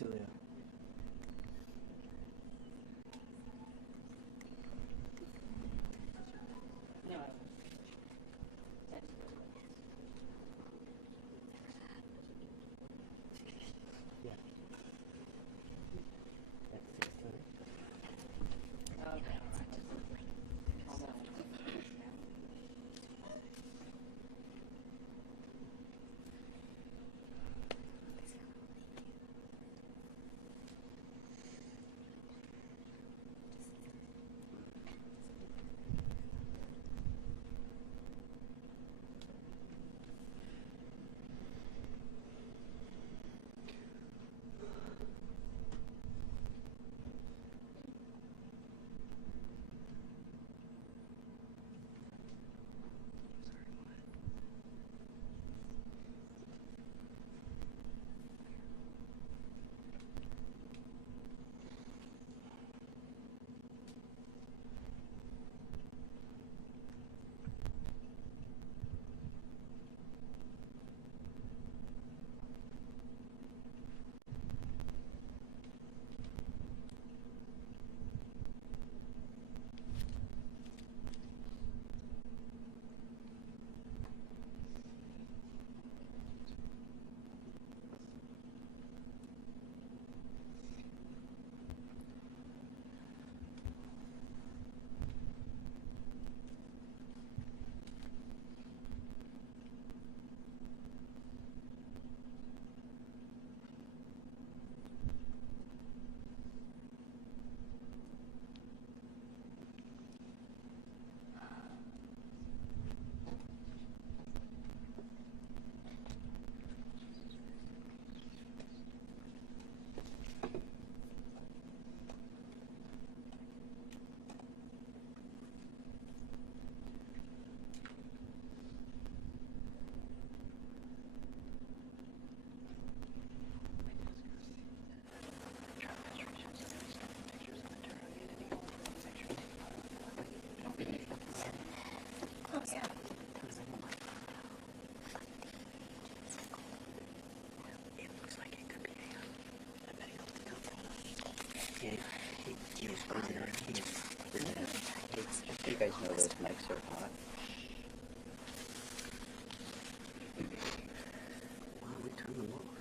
you, Leah. You guys know those mics are hot. Why don't we turn them off?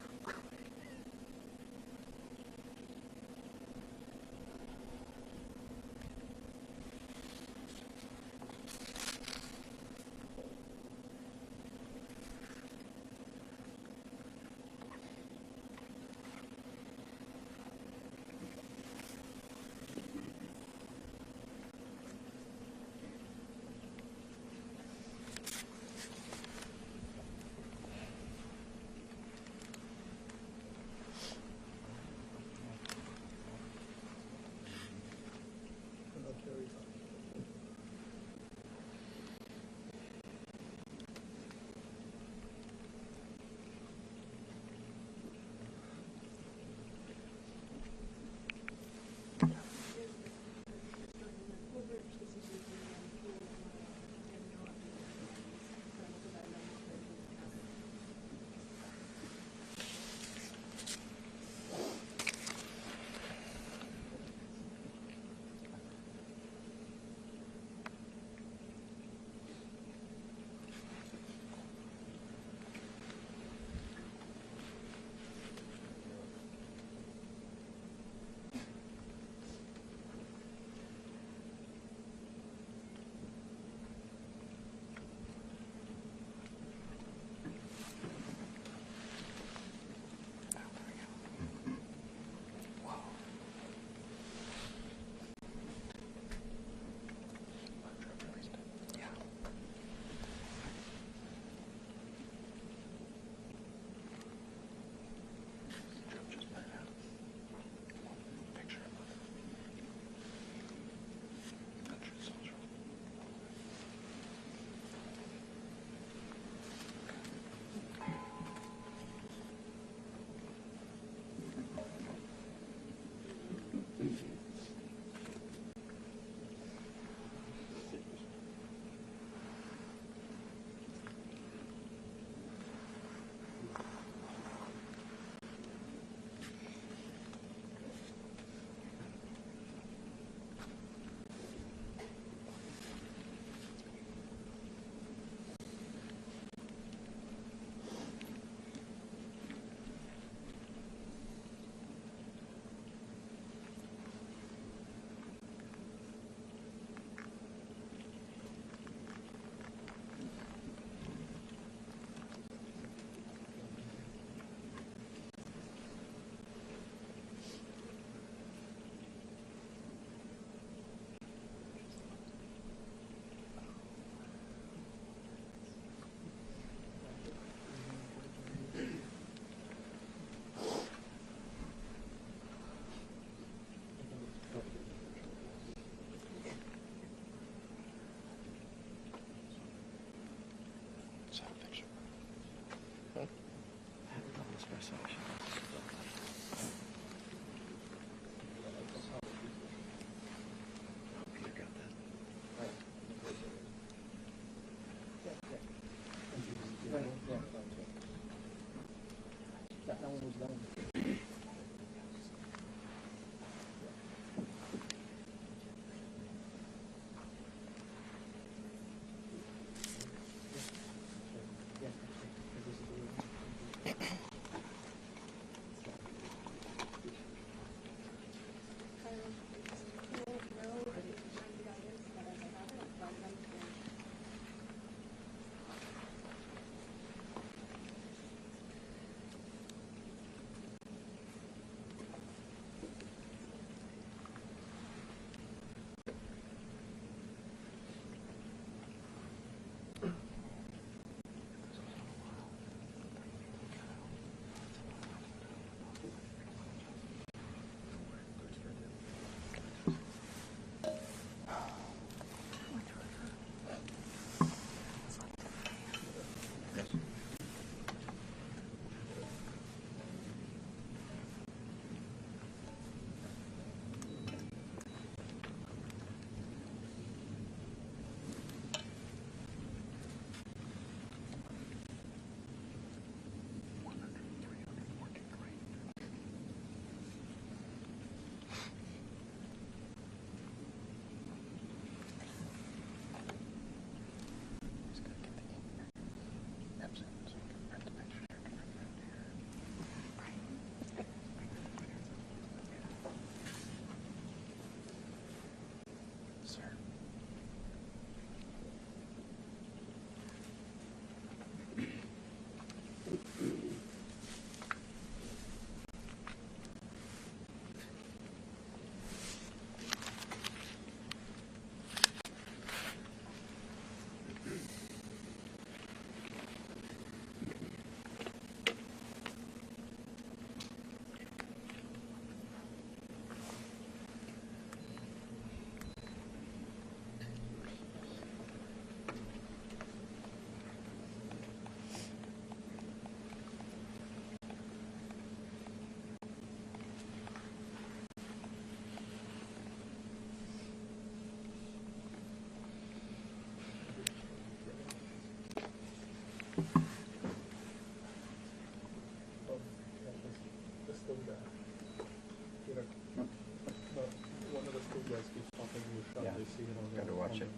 Got to watch it.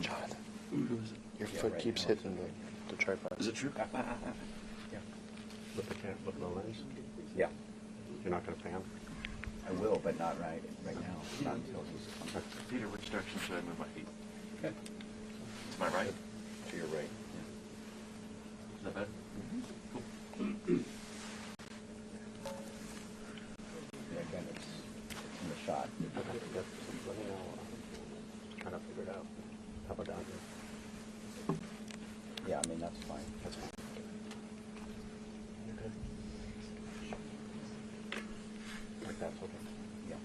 Jonathan, your Yeah, foot right keeps now. hitting the tripod. Is it true? Yeah. With the lens? Yeah. You're not going to pan? I will, but not right now. Not until he's Peter, which direction should I move my feet? okay. To my right? To your right. Is that better? Yeah, again, it's in the shot. Okay, yep. Let me know. Try to figure it out. How about down here? Yeah, I mean, that's fine. That's fine. You're good. Like that's okay. Yeah.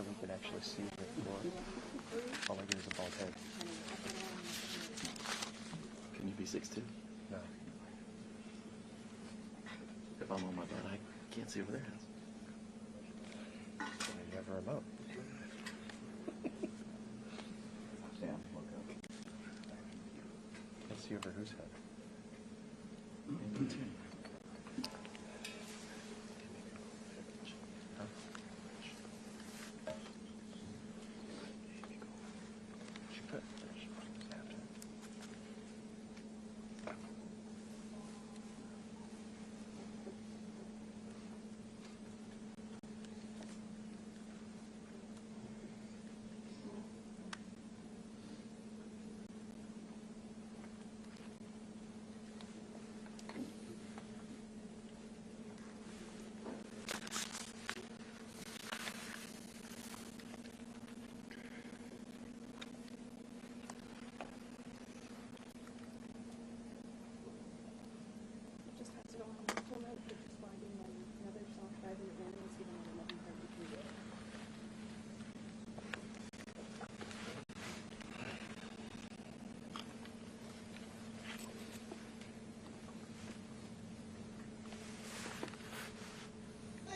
so we can actually see the floor. All I get is a bald head. Can you be 6'2"? No. If I'm on my bed, I can't see over there. So you have a remote. Sam, look up. Let's see over whose head. Me too. Huh? She put. Just has to go on the full note, which is finding another song by the Atlanta, even on 11:32.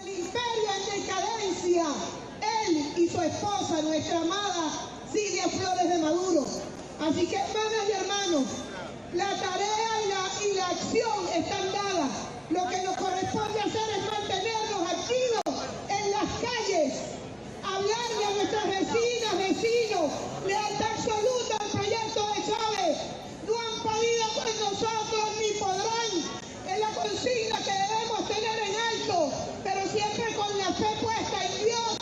El imperio en decadencia, él y su esposa, nuestra amada Silvia Flores de Maduro. Así que, hermanas y hermanos, la tarea y la acción están dadas. Lo que nos corresponde hacer es mantenernos activos en las calles, hablarle a nuestras vecinas, vecinos, lealtad absoluta al proyecto de Chávez. No han podido con nosotros ni podrán. Es la consigna que debemos tener en alto, pero siempre con la fe puesta en Dios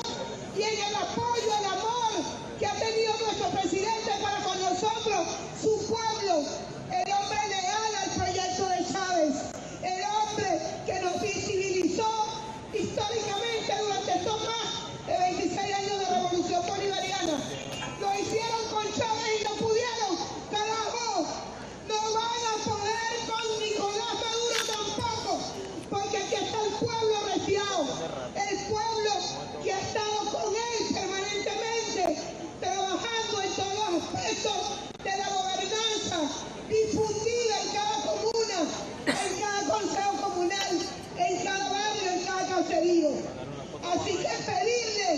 y en el apoyo, el amor que ha tenido nuestro presidente para con nosotros, su pueblo, el hombre leal al proyecto de Chávez, el hombre que nos visibilizó históricamente durante estos más de 26 años de revolución bolivariana. Lo hicieron con Chávez y no pudieron, carajo. No van a poder con Nicolás Maduro tampoco, porque aquí está el pueblo restiado, el pueblo que ha estado con él permanentemente, trabajando en todos los aspectos de la gobernanza, difundida en cada comuna, en cada consejo comunal, en cada barrio, en cada caserío. Así que pedirle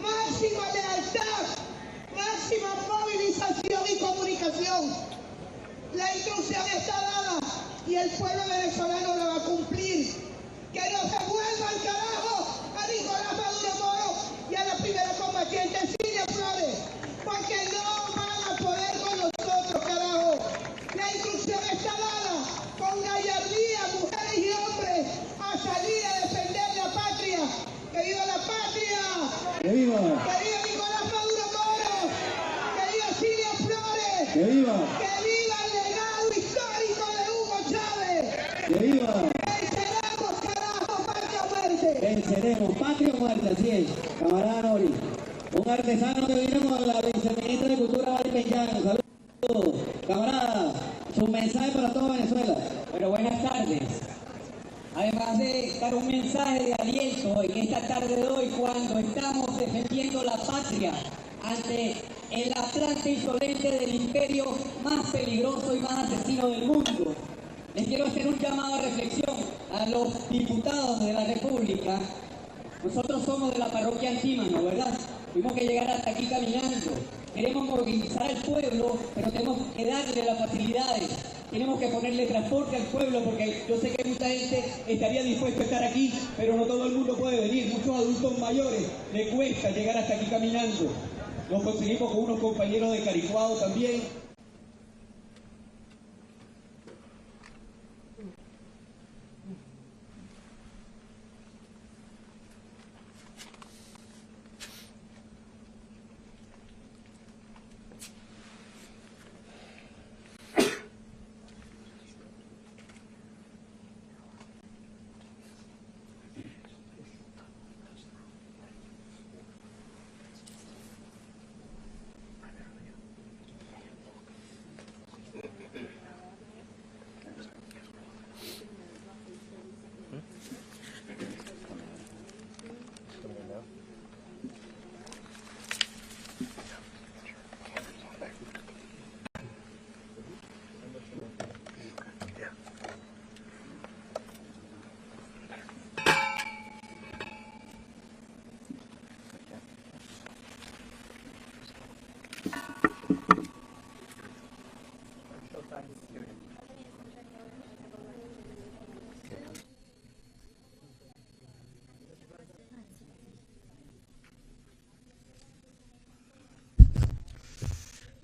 máxima lealtad, máxima movilización y comunicación. La instrucción está dada y el pueblo venezolano la va a cumplir. Que no se vuelva al carajo a Nicolás Maduro Moro y a la primera combatiente Silvia Flores, porque no van a poder con nosotros, carajo. La instrucción está dada con gallardía, mujeres y hombres, a salir a defender la patria. ¡Que viva la patria! ¡Que viva! ¡Que viva Nicolás Maduro Moro! ¡Que viva Silvia Flores! ¡Que viva! ¡Que viva el legado histórico de Hugo Chávez! ¡Que viva! ¡Venceremos, carajo, patria o muerte! Venceremos, patria o muerte, así es, camarada Nori. Un artesano que viene con la viceministra de Cultura, Mari Peñano. Saludos, camarada. Su mensaje para toda Venezuela. Pero buenas tardes. Además de dar un mensaje de aliento en esta tarde de hoy, cuando estamos defendiendo la patria ante el atlante insolente del imperio más peligroso y más asesino del mundo, les quiero hacer un llamado a reflexión a los diputados de la República. Nosotros somos de la parroquia Antímano, ¿verdad? Tuvimos que llegar hasta aquí caminando. Queremos movilizar al pueblo, pero tenemos que darle las facilidades. Tenemos que ponerle transporte al pueblo, porque yo sé que mucha gente estaría dispuesta a estar aquí, pero no todo el mundo puede venir. Muchos adultos mayores les cuesta llegar hasta aquí caminando. Nos conseguimos con unos compañeros de Caricuado también.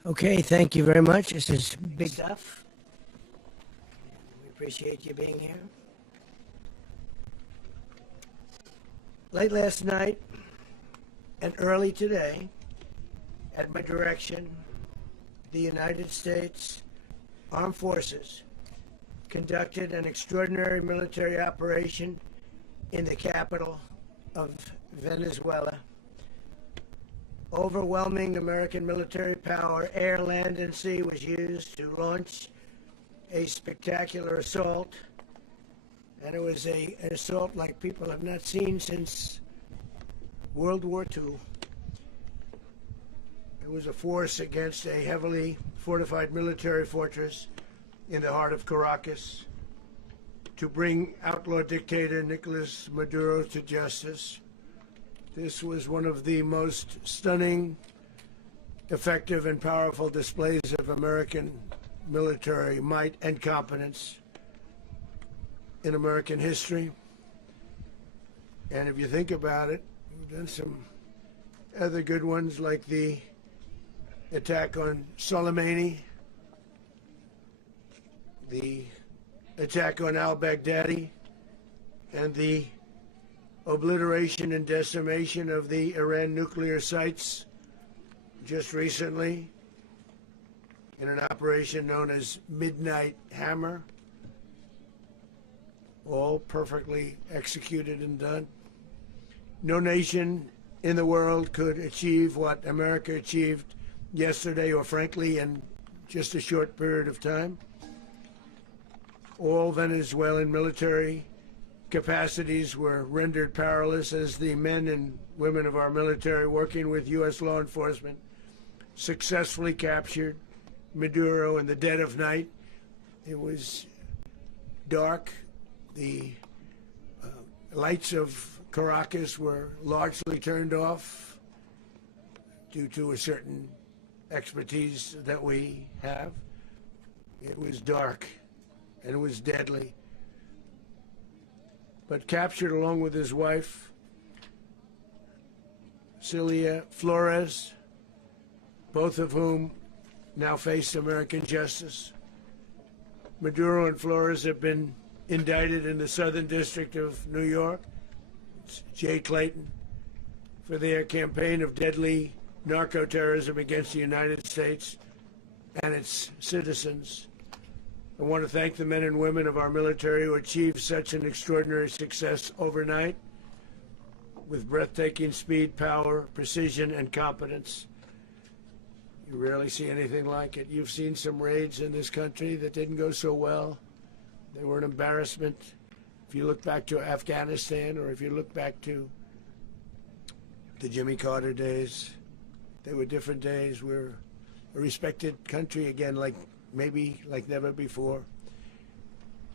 Okay, thank you very much. This is big stuff. We appreciate you being here. Late last night and early today, at my direction, the United States Armed Forces conducted an extraordinary military operation in the capital of Venezuela. Overwhelming American military power, air, land, and sea, was used to launch a spectacular assault. And it was an assault like people have not seen since World War II. It was a force against a heavily fortified military fortress in the heart of Caracas to bring outlaw dictator Nicolas Maduro to justice. This was one of the most stunning, effective, and powerful displays of American military might and competence in American history. And if you think about it, we've done some other good ones, like the attack on Soleimani, the attack on al-Baghdadi, and the obliteration and decimation of the Iran nuclear sites just recently in an operation known as Midnight Hammer, all perfectly executed and done. No nation in the world could achieve what America achieved yesterday, or frankly in just a short period of time. All Venezuelan military capacities were rendered powerless as the men and women of our military, working with U.S. law enforcement, successfully captured Maduro in the dead of night. It was dark. The lights of Caracas were largely turned off due to a certain expertise that we have. It was dark and it was deadly. But captured along with his wife, Celia Flores, both of whom now face American justice. Maduro and Flores have been indicted in the Southern District of New York, Jay Clayton, for their campaign of deadly narco-terrorism against the United States and its citizens. I want to thank the men and women of our military who achieved such an extraordinary success overnight with breathtaking speed, power, precision, and competence. You rarely see anything like it. You've seen some raids in this country that didn't go so well. They were an embarrassment. If you look back to Afghanistan, or if you look back to the Jimmy Carter days, they were different days. We're a respected country again, like never before.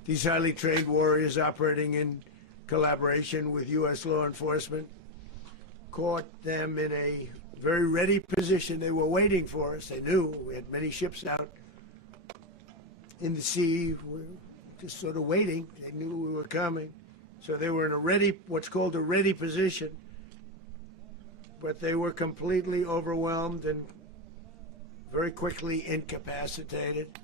These highly trained warriors, operating in collaboration with U.S. law enforcement, caught them in a very ready position. They were waiting for us. They knew we had many ships out in the sea. We were just sort of waiting. They knew we were coming. So they were in a ready, what's called a ready position. But they were completely overwhelmed and very quickly incapacitated.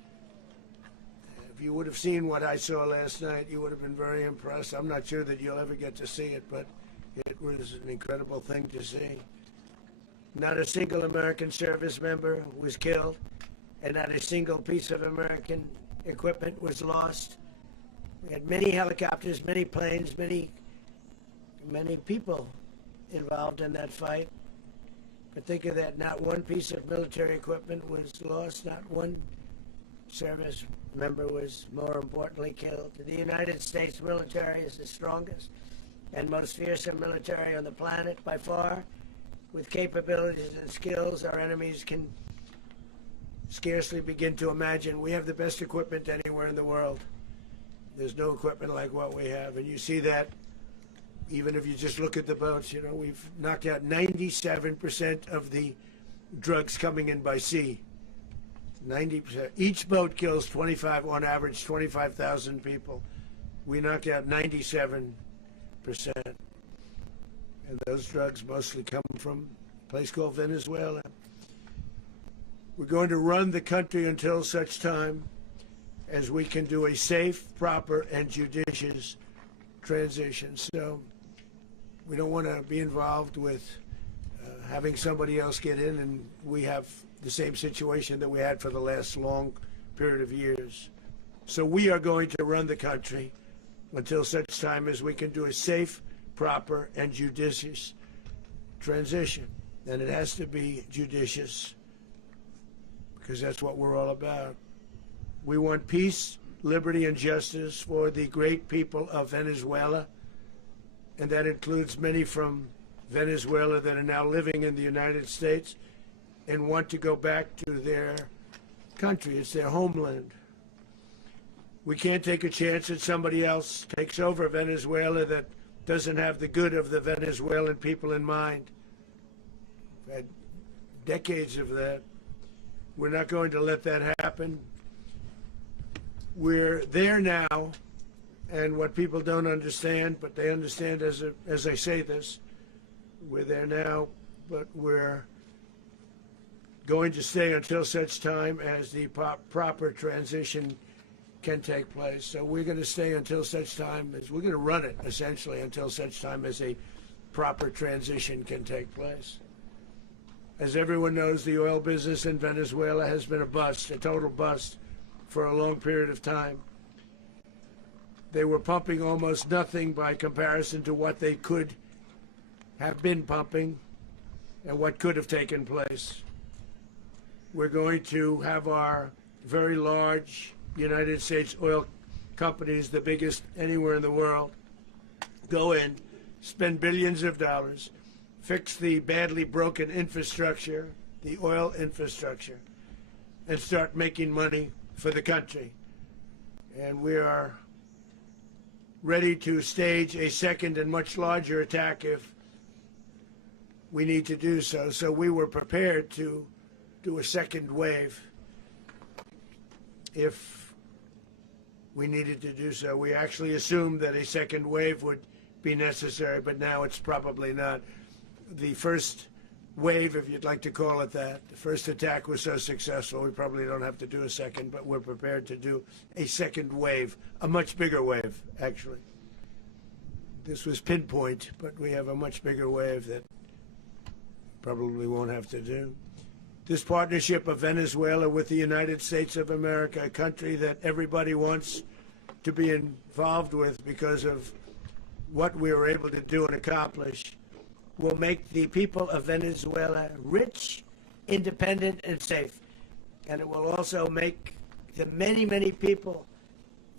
If you would have seen what I saw last night, you would have been very impressed. I'm not sure that you'll ever get to see it, but it was an incredible thing to see. Not a single American service member was killed, and not a single piece of American equipment was lost. We had many helicopters, many planes, many people involved in that fight. But think of that, not one piece of military equipment was lost, not one service member was, more importantly, killed. The United States military is the strongest and most fearsome military on the planet by far, with capabilities and skills our enemies can scarcely begin to imagine. We have the best equipment anywhere in the world. There's no equipment like what we have, and you see that even if you just look at the boats. You know, we've knocked out 97% of the drugs coming in by sea. 90%. Each boat kills on average 25,000 people. We knocked out 97%. And those drugs mostly come from a place called Venezuela. We're going to run the country until such time as we can do a safe, proper, and judicious transition. So we don't want to be involved with having somebody else get in and we have the same situation that we had for the last long period of years. So we are going to run the country until such time as we can do a safe, proper, and judicious transition. And it has to be judicious because that's what we're all about. We want peace, liberty, and justice for the great people of Venezuela, and that includes many from Venezuela that are now living in the United States and want to go back to their country. It's their homeland. We can't take a chance that somebody else takes over Venezuela that doesn't have the good of the Venezuelan people in mind. We've had decades of that. We're not going to let that happen. We're there now, and what people don't understand, but they understand as I say this, we're there now, but we're going to stay until such time as the proper transition can take place. So we're going to stay until such time as we're going to run it essentially until such time as a proper transition can take place. As everyone knows, the oil business in Venezuela has been a bust, a total bust for a long period of time. They were pumping almost nothing by comparison to what they could have been pumping and what could have taken place. We're going to have our very large United States oil companies, the biggest anywhere in the world, go in, spend billions of dollars, fix the badly broken infrastructure, the oil infrastructure, and start making money for the country. And we are ready to stage a second and much larger attack if we need to do so. So we were prepared to do a second wave if we needed to do so. We actually assumed that a second wave would be necessary, but now it's probably not. The first wave, if you'd like to call it that, the first attack was so successful, we probably don't have to do a second, but we're prepared to do a second wave, a much bigger wave, actually. This was pinpoint, but we have a much bigger wave that probably won't have to do. This partnership of Venezuela with the United States of America, a country that everybody wants to be involved with because of what we were able to do and accomplish, will make the people of Venezuela rich, independent, and safe. And it will also make the many, many people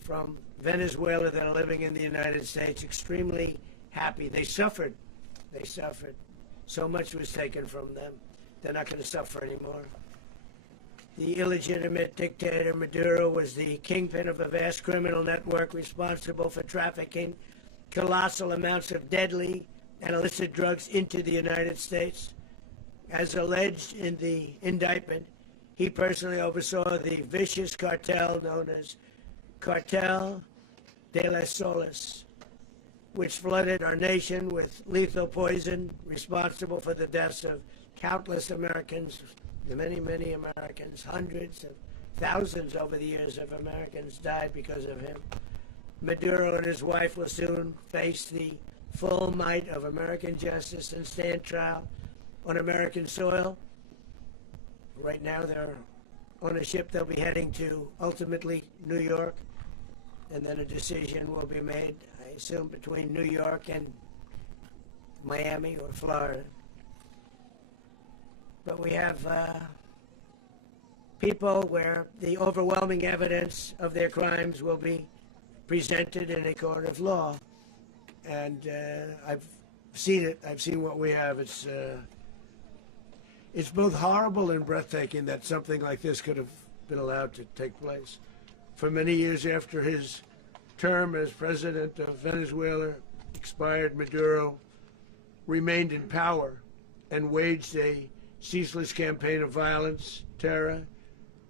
from Venezuela that are living in the United States extremely happy. They suffered. They suffered. So much was taken from them. They're not going to suffer anymore. The illegitimate dictator Maduro was the kingpin of a vast criminal network responsible for trafficking colossal amounts of deadly and illicit drugs into the United States. As alleged in the indictment, he personally oversaw the vicious cartel known as Cartel de las Solas, which flooded our nation with lethal poison, responsible for the deaths of countless Americans, many, many Americans. Hundreds of thousands over the years of Americans died because of him. Maduro and his wife will soon face the full might of American justice and stand trial on American soil. Right now they're on a ship. They'll be heading to ultimately New York, and then a decision will be made, I assume, between New York and Miami or Florida. But we have people where the overwhelming evidence of their crimes will be presented in a court of law. And I've seen it. I've seen what we have. It's both horrible and breathtaking that something like this could have been allowed to take place. For many years after his term as president of Venezuela expired, Maduro remained in power and waged a ceaseless campaign of violence, terror,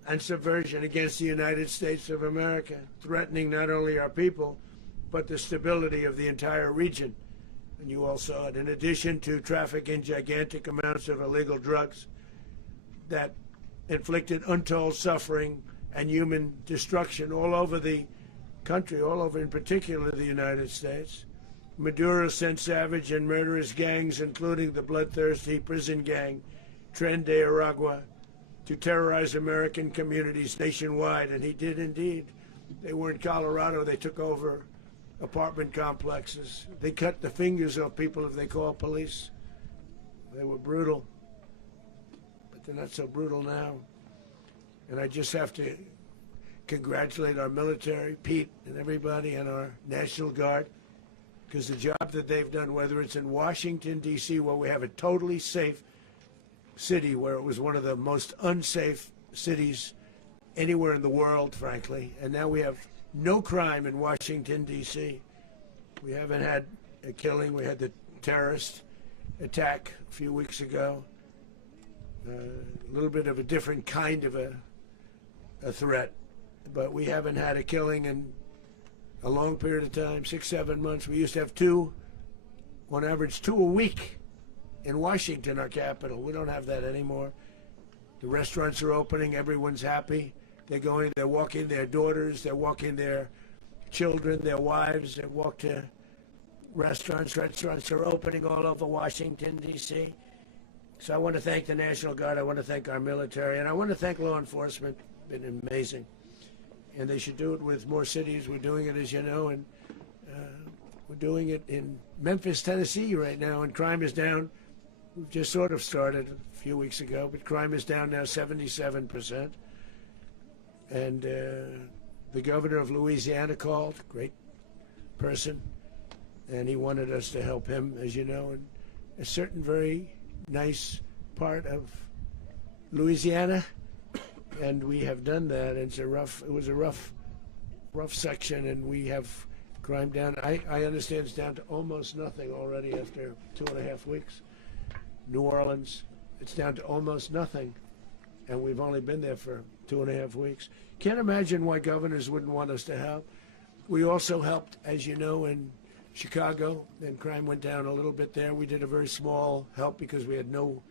and subversion against the United States of America, threatening not only our people, but the stability of the entire region. And you all saw it. In addition to trafficking gigantic amounts of illegal drugs that inflicted untold suffering and human destruction all over the country, all over in particular the United States. Maduro sent savage and murderous gangs, including the bloodthirsty prison gang, Tren de Aragua, to terrorize American communities nationwide, and he did indeed. They were in Colorado. They took over apartment complexes. They cut the fingers off people if they call police. They were brutal, but they're not so brutal now. And I just have to congratulate our military, Pete and everybody, and our National Guard, because the job that they've done, whether it's in Washington, D.C., where we have a totally safe city, where it was one of the most unsafe cities anywhere in the world, frankly, and now we have no crime in Washington, D.C. We haven't had a killing. We had the terrorist attack a few weeks ago. A little bit of a different kind of a threat, but we haven't had a killing in a long period of time, 6-7 months. We used to have two, on average 2 a week in Washington, our capital. We don't have that anymore. The restaurants are opening. Everyone's happy. They're going, they're walking their daughters, they're walking their children, their wives. They walk to restaurants. Restaurants are opening all over Washington, D.C. So I want to thank the National Guard. I want to thank our military. And I want to thank law enforcement. It's been amazing. And they should do it with more cities. We're doing it, as you know, and we're doing it in Memphis, Tennessee right now, and crime is down. We've just sort of started a few weeks ago, but crime is down now 77%. And the governor of Louisiana called, great person, and he wanted us to help him, as you know, in a certain very nice part of Louisiana, and we have done that. It was a rough section, and we have crime down. I understand it's down to almost nothing already after 2.5 weeks. New Orleans, it's down to almost nothing, and we've only been there for 2.5 weeks. Can't imagine why governors wouldn't want us to help. We also helped, as you know, in Chicago, and crime went down a little bit there. We did a very small help because we had no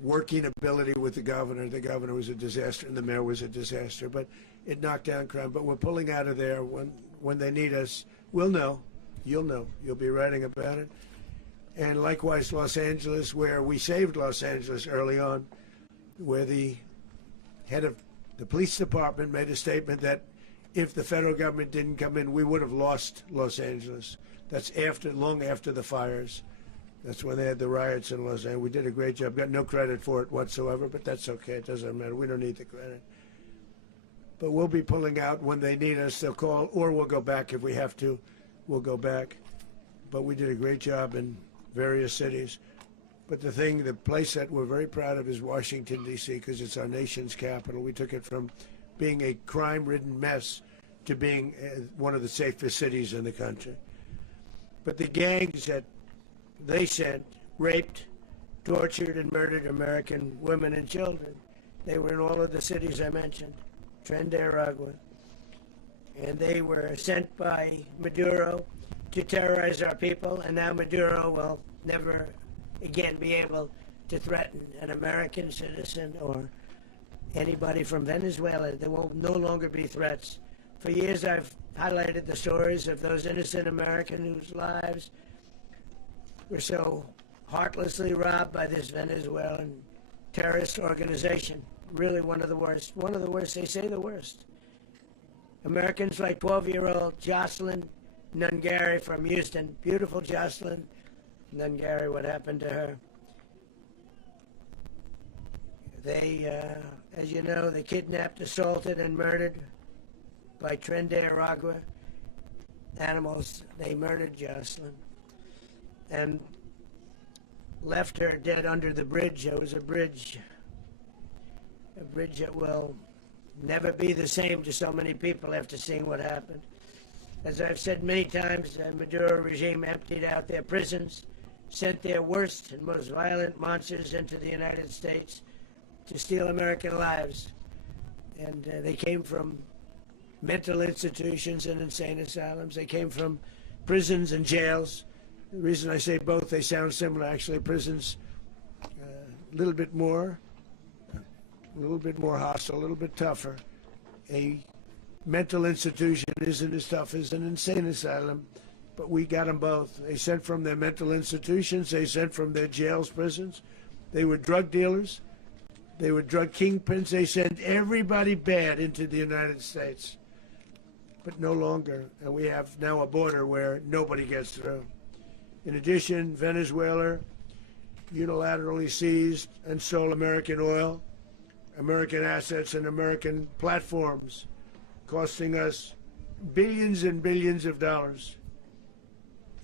working ability with the governor. The governor was a disaster, and the mayor was a disaster. But it knocked down crime. But we're pulling out of there when they need us. We'll know. You'll know. You'll be writing about it. And likewise, Los Angeles, where we saved Los Angeles early on, where the head of the police department made a statement that if the federal government didn't come in, we would have lost Los Angeles. That's long after the fires. That's when they had the riots in Los Angeles. We did a great job. Got no credit for it whatsoever, but that's okay. It doesn't matter. We don't need the credit. But we'll be pulling out when they need us. They'll call, or we'll go back if we have to. We'll go back. But we did a great job in various cities. But the place that we're very proud of is Washington, D.C., because it's our nation's capital. We took it from being a crime-ridden mess to being one of the safest cities in the country. But the gangs that they sent raped, tortured, and murdered American women and children. They were in all of the cities I mentioned, Tren de Aragua. And they were sent by Maduro to terrorize our people, and now Maduro will never again be able to threaten an American citizen or anybody from Venezuela. There will no longer be threats. For years I've highlighted the stories of those innocent Americans whose lives were so heartlessly robbed by this Venezuelan terrorist organization. Really one of the worst. One of the worst, they say the worst. Americans like 12-year-old Jocelyn Nungari from Houston. Beautiful Jocelyn Nungari, what happened to her? They, as you know, they kidnapped, assaulted, and murdered by Tren de Aragua animals. They murdered Jocelyn and left her dead under the bridge. There was a bridge that will never be the same to so many people after seeing what happened. As I've said many times, the Maduro regime emptied out their prisons, sent their worst and most violent monsters into the United States to steal American lives. And they came from mental institutions and insane asylums. They came from prisons and jails. The reason I say both, they sound similar. Actually, prisons little bit more hostile, a little bit tougher. A mental institution isn't as tough as an insane asylum, but we got them both. They sent from their mental institutions, they sent from their jails, prisons. They were drug dealers, they were drug kingpins, they sent everybody bad into the United States. But no longer, and we have now a border where nobody gets through. In addition, Venezuela unilaterally seized and stole American oil, American assets, and American platforms, costing us billions and billions of dollars.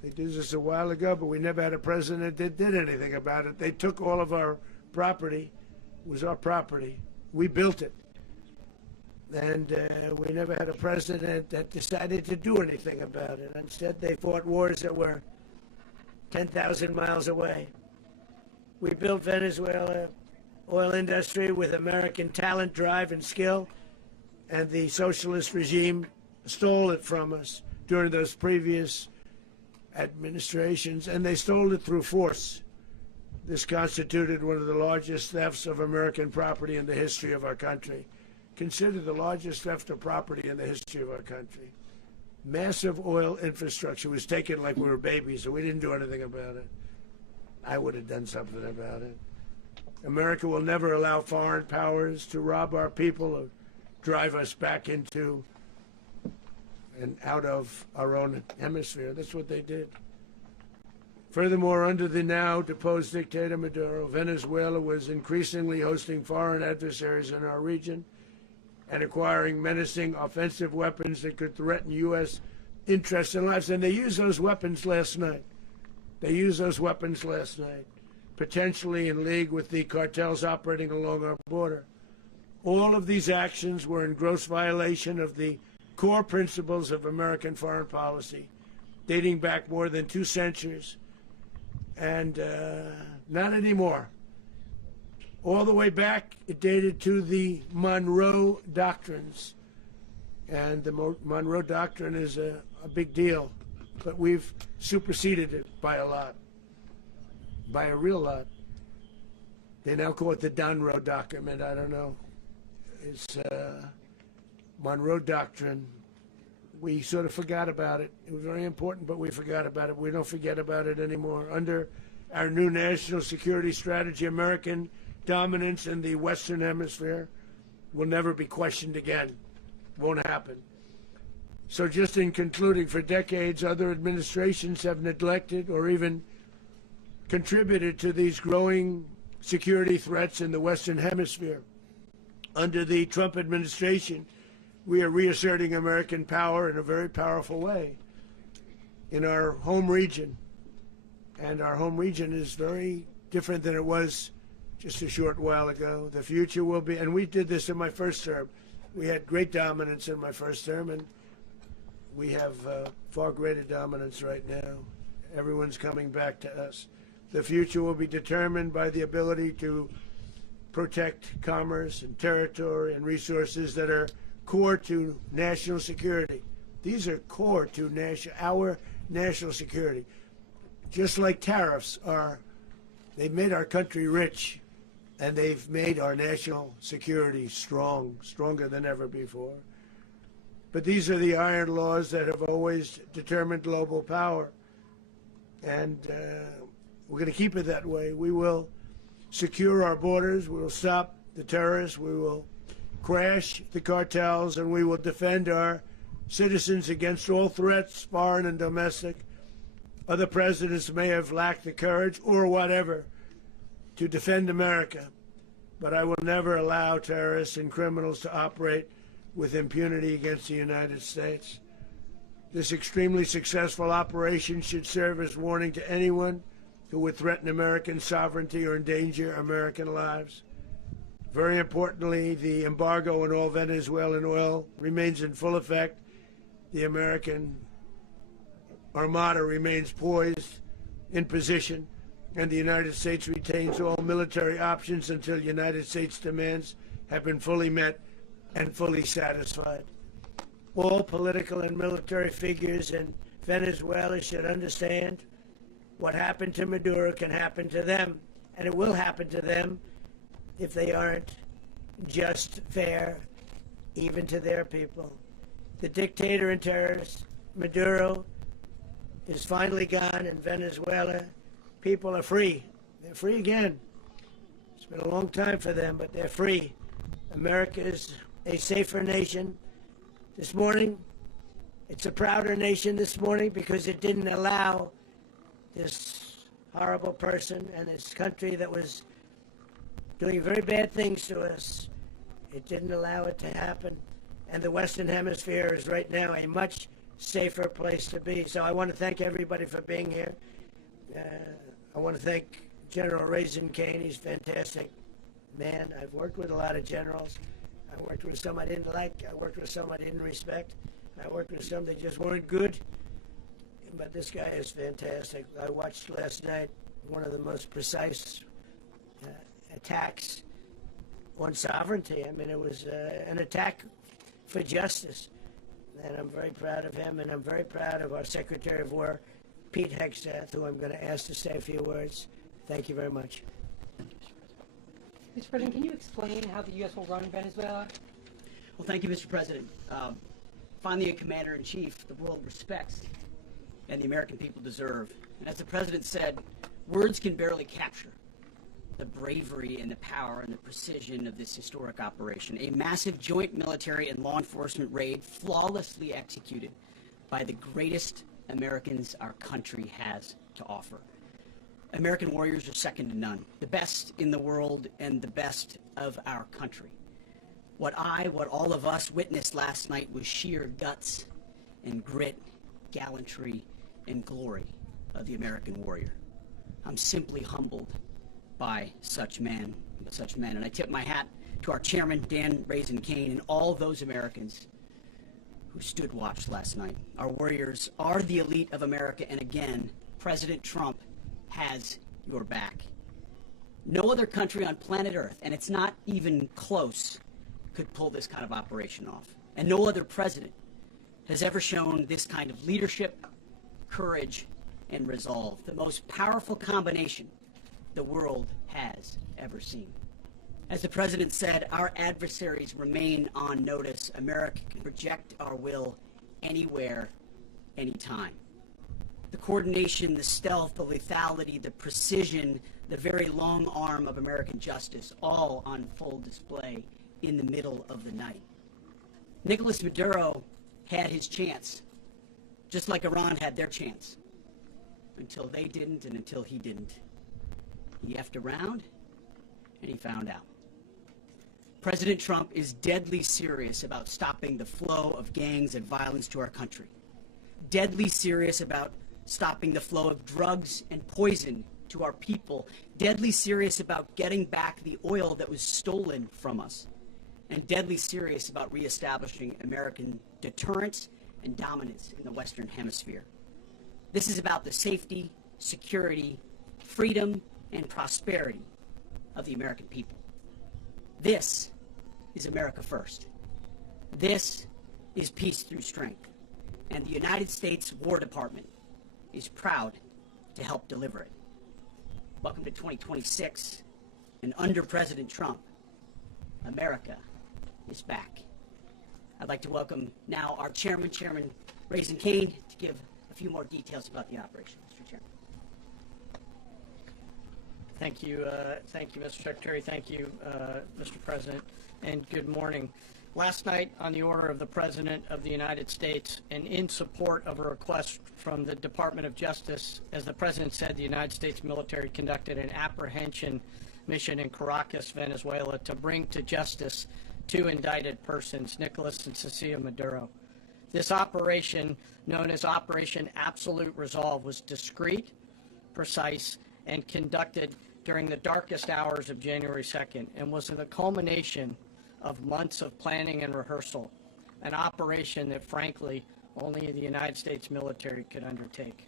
They did this a while ago, but we never had a president that did anything about it. They took all of our property. It was our property. We built it. And we never had a president that decided to do anything about it. Instead, they fought wars that were 10,000 miles away. We built Venezuela oil industry with American talent, drive, and skill, and the socialist regime stole it from us during those previous administrations, and they stole it through force. This constituted one of the largest thefts of American property in the history of our country. Considered the largest theft of property in the history of our country. Massive oil infrastructure was taken like we were babies, and we didn't do anything about it. I would have done something about it. America will never allow foreign powers to rob our people or drive us back into and out of our own hemisphere. That's what they did. Furthermore, under the now deposed dictator Maduro, Venezuela was increasingly hosting foreign adversaries in our region and acquiring menacing offensive weapons that could threaten U.S. interests and lives. And they used those weapons last night. Potentially in league with the cartels operating along our border. All of these actions were in gross violation of the core principles of American foreign policy, dating back more than 2 centuries. And not anymore. All the way back, it dated to the Monroe Doctrines. And the Monroe Doctrine is a big deal. But we've superseded it by a lot. By a real lot. They now call it the Monroe Document. I don't know. It's Monroe Doctrine. We sort of forgot about it. It was very important, but we forgot about it. We don't forget about it anymore. Under our new national security strategy, American dominance in the Western Hemisphere will never be questioned again. Won't happen. So just in concluding, for decades, other administrations have neglected or even contributed to these growing security threats in the Western Hemisphere. Under the Trump administration, we are reasserting American power in a very powerful way in our home region. And our home region is very different than it was just a short while ago. The future will be, and we did this in my first term. We had great dominance in my first term, and we have far greater dominance right now. Everyone's coming back to us. The future will be determined by the ability to protect commerce and territory and resources that are core to national security. These are core to our national security. Just like tariffs they've made our country rich, and they've made our national security stronger than ever before. But these are the iron laws that have always determined global power. And we're going to keep it that way. We will secure our borders. We will stop the terrorists. We will crash the cartels, and we will defend our citizens against all threats, foreign and domestic. Other presidents may have lacked the courage or whatever to defend America, but I will never allow terrorists and criminals to operate with impunity against the United States. This extremely successful operation should serve as warning to anyone who would threaten American sovereignty or endanger American lives. Very importantly, the embargo on all Venezuelan oil remains in full effect. The American Armada remains poised in position, and the United States retains all military options until United States demands have been fully met and fully satisfied. All political and military figures in Venezuela should understand what happened to Maduro can happen to them, and it will happen to them if they aren't just, fair, even to their people. The dictator and terrorist, Maduro, is finally gone in Venezuela. People are free. They're free again. It's been a long time for them, but they're free. America is a safer nation. This morning, it's a prouder nation this morning because it didn't allow this horrible person and this country that was doing very bad things to us. It didn't allow it to happen. And the Western Hemisphere is right now a much safer place to be. So I want to thank everybody for being here. I want to thank General Raisin Kane. He's a fantastic man. I've worked with a lot of generals. I worked with some I didn't like. I worked with some I didn't respect. I worked with some that just weren't good. But this guy is fantastic. I watched last night one of the most precise attacks on sovereignty. I mean, it was an attack for justice. And I'm very proud of him, and I'm very proud of our Secretary of War, Pete Hegseth, who I'm going to ask to say a few words. Thank you very much. Mr. President, can you explain how the U.S. will run Venezuela? Well, thank you, Mr. President. Finally, a commander-in-chief the world respects and the American people deserve. And as the President said, words can barely capture the bravery and the power and the precision of this historic operation. A massive joint military and law enforcement raid flawlessly executed by the greatest Americans our country has to offer. American warriors are second to none, the best in the world and the best of our country. What all of us witnessed last night was sheer guts and grit, gallantry, and glory of the American warrior. I'm simply humbled by such men, and I tip my hat to our chairman, Dan Raisin Kane, and all those Americans who stood watch last night. Our warriors are the elite of America, and again, President Trump has your back. No other country on planet Earth, and it's not even close, could pull this kind of operation off. And no other president has ever shown this kind of leadership, courage, and resolve. The most powerful combination the world has ever seen. As the President said, our adversaries remain on notice. America can project our will anywhere, anytime. The coordination, the stealth, the lethality, the precision, the very long arm of American justice, all on full display in the middle of the night. Nicolas Maduro had his chance, just like Iran had their chance, until they didn't and until he didn't. He effed around, and he found out. President Trump is deadly serious about stopping the flow of gangs and violence to our country. Deadly serious about stopping the flow of drugs and poison to our people. Deadly serious about getting back the oil that was stolen from us. And deadly serious about reestablishing American deterrence and dominance in the Western Hemisphere. This is about the safety, security, freedom, and prosperity of the American people. This is America first. This is peace through strength. And the United States War Department is proud to help deliver it. Welcome to 2026, and under President Trump, America is back. I'd like to welcome now our chairman, Chairman Raisin Kane, to give a few more details about the operation. Mr. Chairman. Thank you, Mr. Secretary. Thank you, Mr. President, and good morning. Last night, on the order of the President of the United States, and in support of a request from the Department of Justice, as the President said, the United States military conducted an apprehension mission in Caracas, Venezuela, to bring to justice two indicted persons, Nicolas and Cecilia Maduro. This operation, known as Operation Absolute Resolve, was discreet, precise, and conducted during the darkest hours of January 2nd, and was the culmination of months of planning and rehearsal, an operation that, frankly, only the United States military could undertake.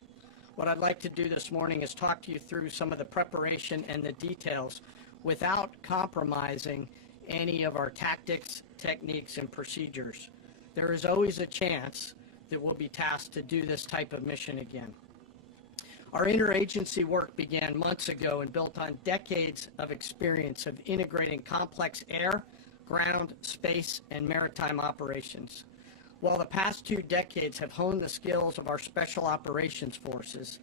What I'd like to do this morning is talk to you through some of the preparation and the details without compromising any of our tactics, techniques, and procedures. There is always a chance that we'll be tasked to do this type of mission again. Our interagency work began months ago and built on decades of experience of integrating complex air, ground, space, and maritime operations. While the past 2 decades have honed the skills of our special operations forces,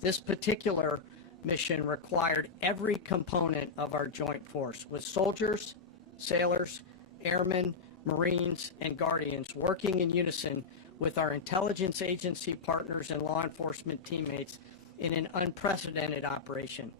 this particular mission required every component of our joint force, with soldiers, sailors, airmen, Marines, and Guardians working in unison with our intelligence agency partners and law enforcement teammates in an unprecedented operation.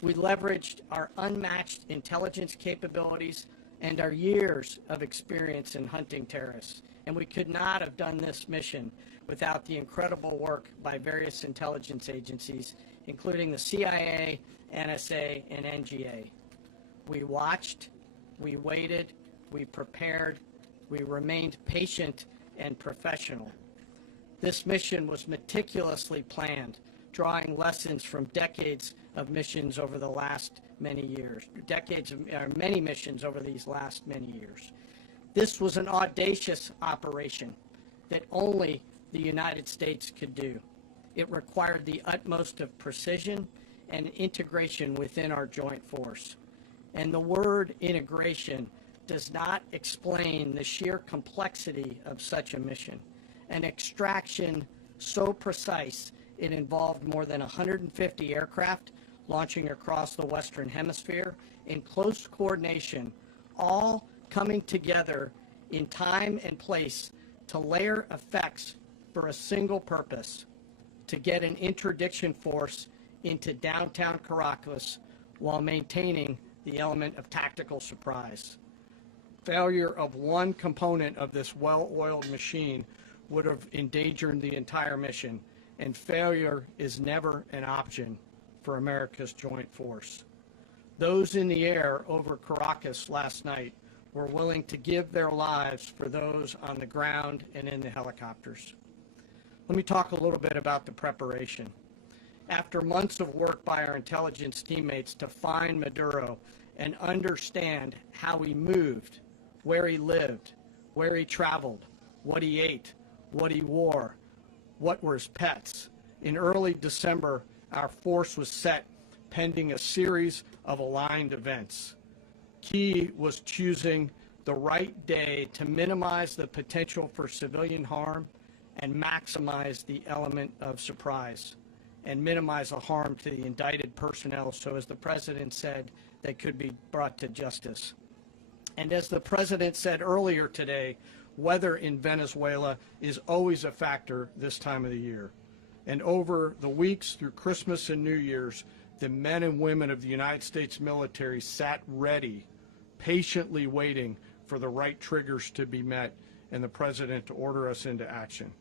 We leveraged our unmatched intelligence capabilities and our years of experience in hunting terrorists, and we could not have done this mission without the incredible work by various intelligence agencies, including the CIA, NSA, and NGA. We watched, we waited, we prepared, we remained patient and professional. This mission was meticulously planned, drawing lessons from decades of missions over the last many years, many missions over these last many years. This was an audacious operation that only the United States could do. It required the utmost of precision and integration within our joint force. And the word integration does not explain the sheer complexity of such a mission. An extraction so precise it involved more than 150 aircraft launching across the Western Hemisphere in close coordination, all coming together in time and place to layer effects for a single purpose: to get an interdiction force into downtown Caracas while maintaining the element of tactical surprise. Failure of one component of this well-oiled machine would have endangered the entire mission, and failure is never an option for America's joint force. Those in the air over Caracas last night were willing to give their lives for those on the ground and in the helicopters. Let me talk a little bit about the preparation. After months of work by our intelligence teammates to find Maduro and understand how he moved, where he lived, where he traveled, what he ate, what he wore, what were his pets, in early December, our force was set pending a series of aligned events. Key was choosing the right day to minimize the potential for civilian harm and maximize the element of surprise, and minimize the harm to the indicted personnel, so as the President said, they could be brought to justice. And as the President said earlier today, weather in Venezuela is always a factor this time of the year. And over the weeks through Christmas and New Year's, the men and women of the United States military sat ready, patiently waiting for the right triggers to be met and the President to order us into action.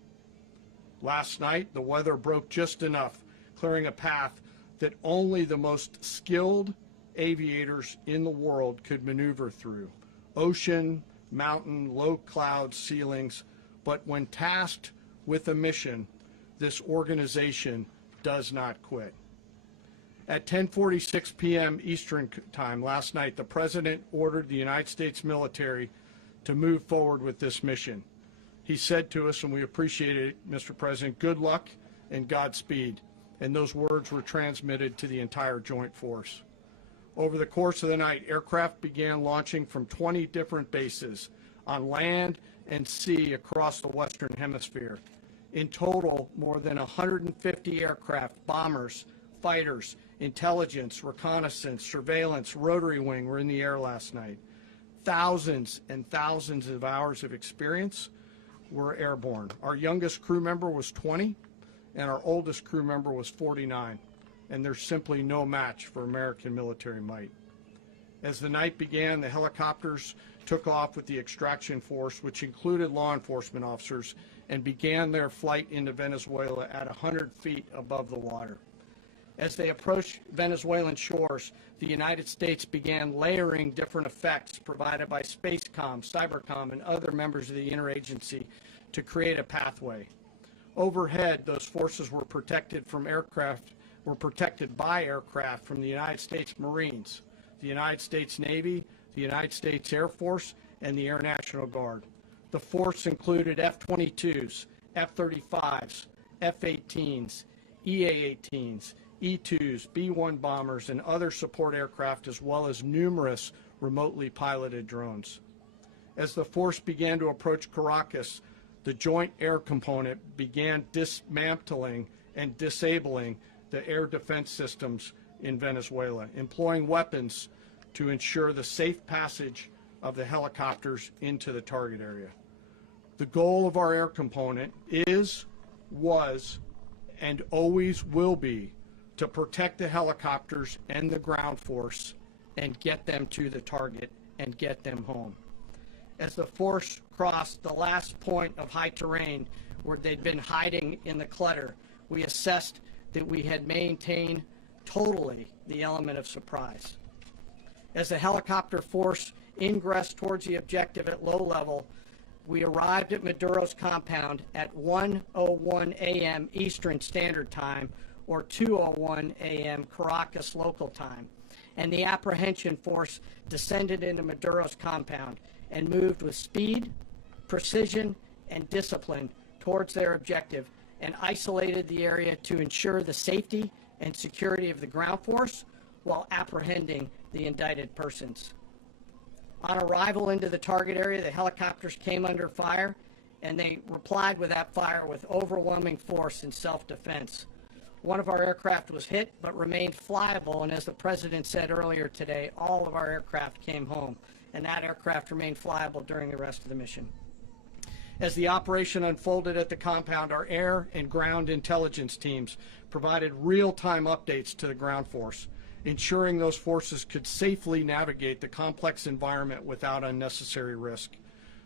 Last night, the weather broke just enough, clearing a path that only the most skilled aviators in the world could maneuver through. Ocean, mountain, low cloud ceilings, but when tasked with a mission, this organization does not quit. At 10:46 p.m. Eastern Time last night, the President ordered the United States military to move forward with this mission. He said to us, and we appreciate it, Mr. President, good luck and Godspeed. And those words were transmitted to the entire joint force. Over the course of the night, aircraft began launching from 20 different bases on land and sea across the Western Hemisphere. In total, more than 150 aircraft, bombers, fighters, intelligence, reconnaissance, surveillance, rotary wing were in the air last night. Thousands and thousands of hours of experience were airborne. Our youngest crew member was 20, and our oldest crew member was 49, and there's simply no match for American military might. As the night began, the helicopters took off with the extraction force, which included law enforcement officers, and began their flight into Venezuela at 100 feet above the water. As they approached Venezuelan shores, the United States began layering different effects provided by Spacecom, Cybercom, and other members of the interagency to create a pathway. Overhead, those forces were protected by aircraft from the United States Marines, the United States Navy, the United States Air Force, and the Air National Guard. The force included F-22s, F-35s, F-18s, EA-18s, E-2s, B-1 bombers, and other support aircraft, as well as numerous remotely piloted drones. As the force began to approach Caracas, the Joint Air Component began dismantling and disabling the air defense systems in Venezuela, employing weapons to ensure the safe passage of the helicopters into the target area. The goal of our air component is, was, and always will be to protect the helicopters and the ground force and get them to the target and get them home. As the force crossed the last point of high terrain where they'd been hiding in the clutter, we assessed that we had maintained totally the element of surprise. As the helicopter force ingressed towards the objective at low level, we arrived at Maduro's compound at 1:01 a.m. Eastern Standard Time, or 2:01 a.m. Caracas local time, and the apprehension force descended into Maduro's compound and moved with speed, precision, and discipline towards their objective and isolated the area to ensure the safety and security of the ground force while apprehending the indicted persons. On arrival into the target area, the helicopters came under fire, and they replied with that fire with overwhelming force in self-defense. One of our aircraft was hit but remained flyable, and as the President said earlier today, all of our aircraft came home, and that aircraft remained flyable during the rest of the mission. As the operation unfolded at the compound, our air and ground intelligence teams provided real-time updates to the ground force, ensuring those forces could safely navigate the complex environment without unnecessary risk.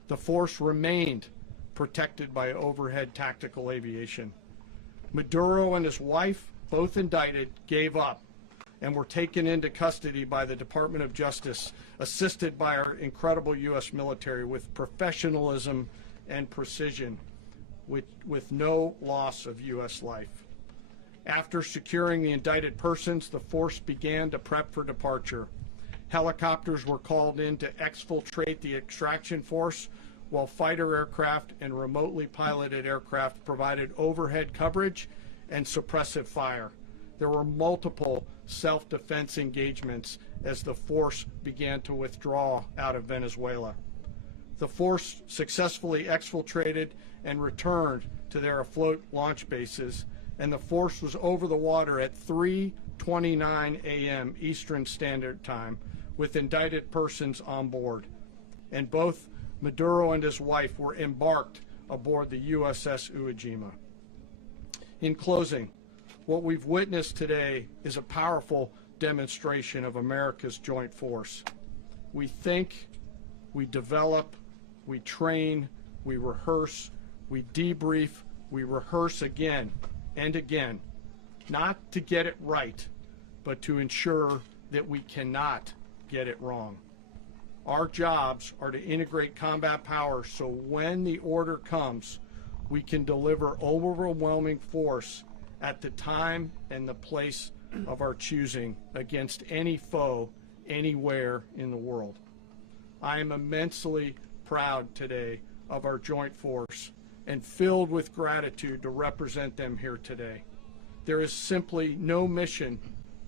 The force remained protected by overhead tactical aviation. Maduro and his wife, both indicted, gave up and were taken into custody by the Department of Justice, assisted by our incredible U.S. military with professionalism and precision, with no loss of U.S. life. After securing the indicted persons, the force began to prep for departure. Helicopters were called in to exfiltrate the extraction force, while fighter aircraft and remotely piloted aircraft provided overhead coverage and suppressive fire. There were multiple self-defense engagements as the force began to withdraw out of Venezuela. The force successfully exfiltrated and returned to their afloat launch bases, and the force was over the water at 3:29 a.m. Eastern Standard Time with indicted persons on board. And both Maduro and his wife were embarked aboard the USS Iwo Jima. In closing, what we've witnessed today is a powerful demonstration of America's joint force. We think, we develop, we train, we rehearse, we debrief, we rehearse again and again, not to get it right, but to ensure that we cannot get it wrong. Our jobs are to integrate combat power so when the order comes, we can deliver overwhelming force at the time and the place of our choosing against any foe anywhere in the world. I am immensely proud today of our joint force and filled with gratitude to represent them here today. There is simply no mission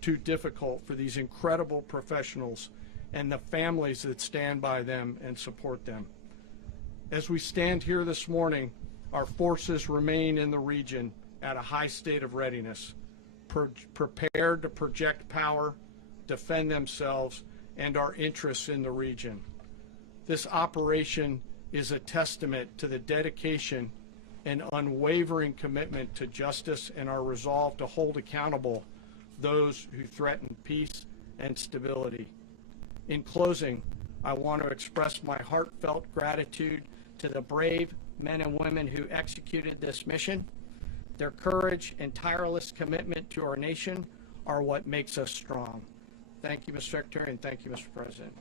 too difficult for these incredible professionals and the families that stand by them and support them. As we stand here this morning, our forces remain in the region at a high state of readiness, prepared to project power, defend themselves, and our interests in the region. This operation is a testament to the dedication and unwavering commitment to justice and our resolve to hold accountable those who threaten peace and stability. In closing, I want to express my heartfelt gratitude to the brave men and women who executed this mission. Their courage and tireless commitment to our nation are what makes us strong. Thank you, Mr. Secretary, and thank you, Mr. President.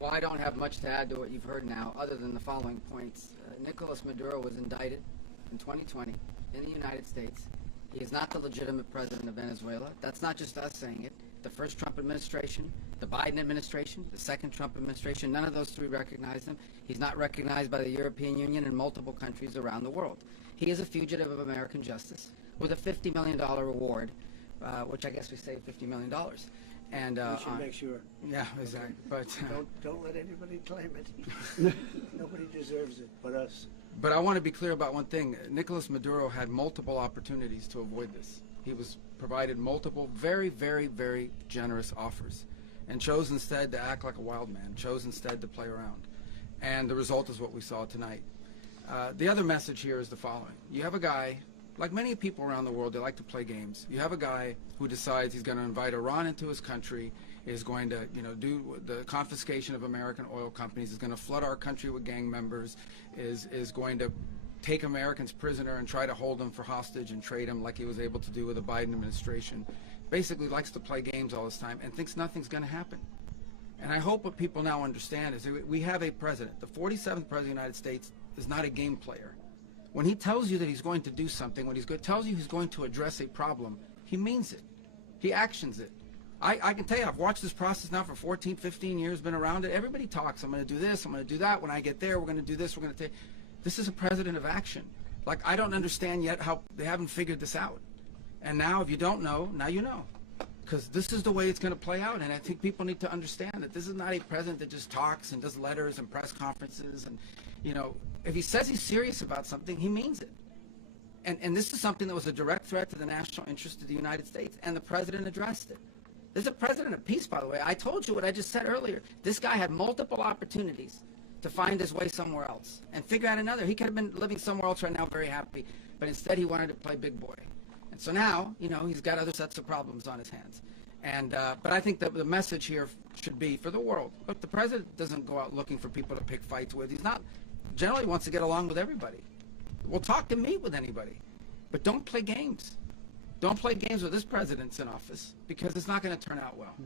Well, I don't have much to add to what you've heard now, other than the following points. Nicolas Maduro was indicted in 2020 in the United States. He is not the legitimate president of Venezuela. That's not just us saying it. The first Trump administration the Biden administration, the second Trump administration, none of those three recognize him. He's not recognized by the European Union and multiple countries around the world. He is a fugitive of American justice with a $50 million reward, which I guess we saved $50 million. And We should make sure. yeah, exactly. But Don't let anybody claim it. Nobody deserves it but us. But I want to be clear about one thing. Nicolas Maduro had multiple opportunities to avoid this. He was provided multiple very, very, very generous offers and chose instead to act like a wild man, chose instead to play around. And the result is what we saw tonight. The other message here is the following. You have a guy, like many people around the world, they like to play games. You have a guy who decides he's going to invite Iran into his country, is going to, do the confiscation of American oil companies, is going to flood our country with gang members, is going to take Americans prisoner and try to hold them for hostage and trade them like he was able to do with the Biden administration. Basically likes to play games all this time and thinks nothing's going to happen. And I hope what people now understand is that we have a president. The 47th president of the United States is not a game player. When he tells you that he's going to do something, when tells you he's going to address a problem, he means it. He actions it. I can tell you, I've watched this process now for 14, 15 years, been around it. Everybody talks. I'm going to do this. I'm going to do that. When I get there, we're going to do this. We're going to take. This is a president of action. Like, I don't understand yet how they haven't figured this out. And now, if you don't know, now you know. Because this is the way it's going to play out. And I think people need to understand that this is not a president that just talks and does letters and press conferences. And, if he says he's serious about something, he means it. And this is something that was a direct threat to the national interest of the United States. And the president addressed it. This is a president of peace, by the way. I told you what I just said earlier. This guy had multiple opportunities to find his way somewhere else and figure out another. He could have been living somewhere else right now very happy, but instead he wanted to play big boy. And so now, he's got other sets of problems on his hands. And but I think that the message here should be for the world. Look, the president doesn't go out looking for people to pick fights with. He's not, generally wants to get along with everybody. We'll talk and meet with anybody, but don't play games. Don't play games with this president's in office because it's not going to turn out well.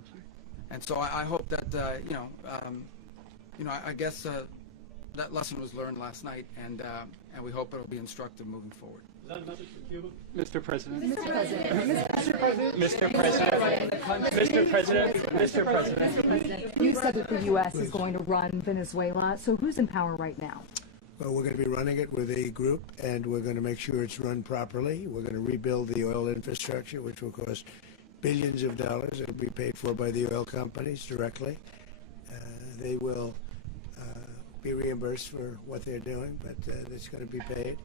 And so I hope that, I guess that lesson was learned last night, and we hope it will be instructive moving forward. Is that a message for Cuba? Mr. President. Mr. President. Mr. President. Mr. President. Mr. President. You said that the U.S. is going to run Venezuela, so who's in power right now? Well, we're going to be running it with a group, and we're going to make sure it's run properly. We're going to rebuild the oil infrastructure, which will cost billions of dollars. It'll be paid for by the oil companies directly. They will be reimbursed for what they're doing, but it's going to be paid.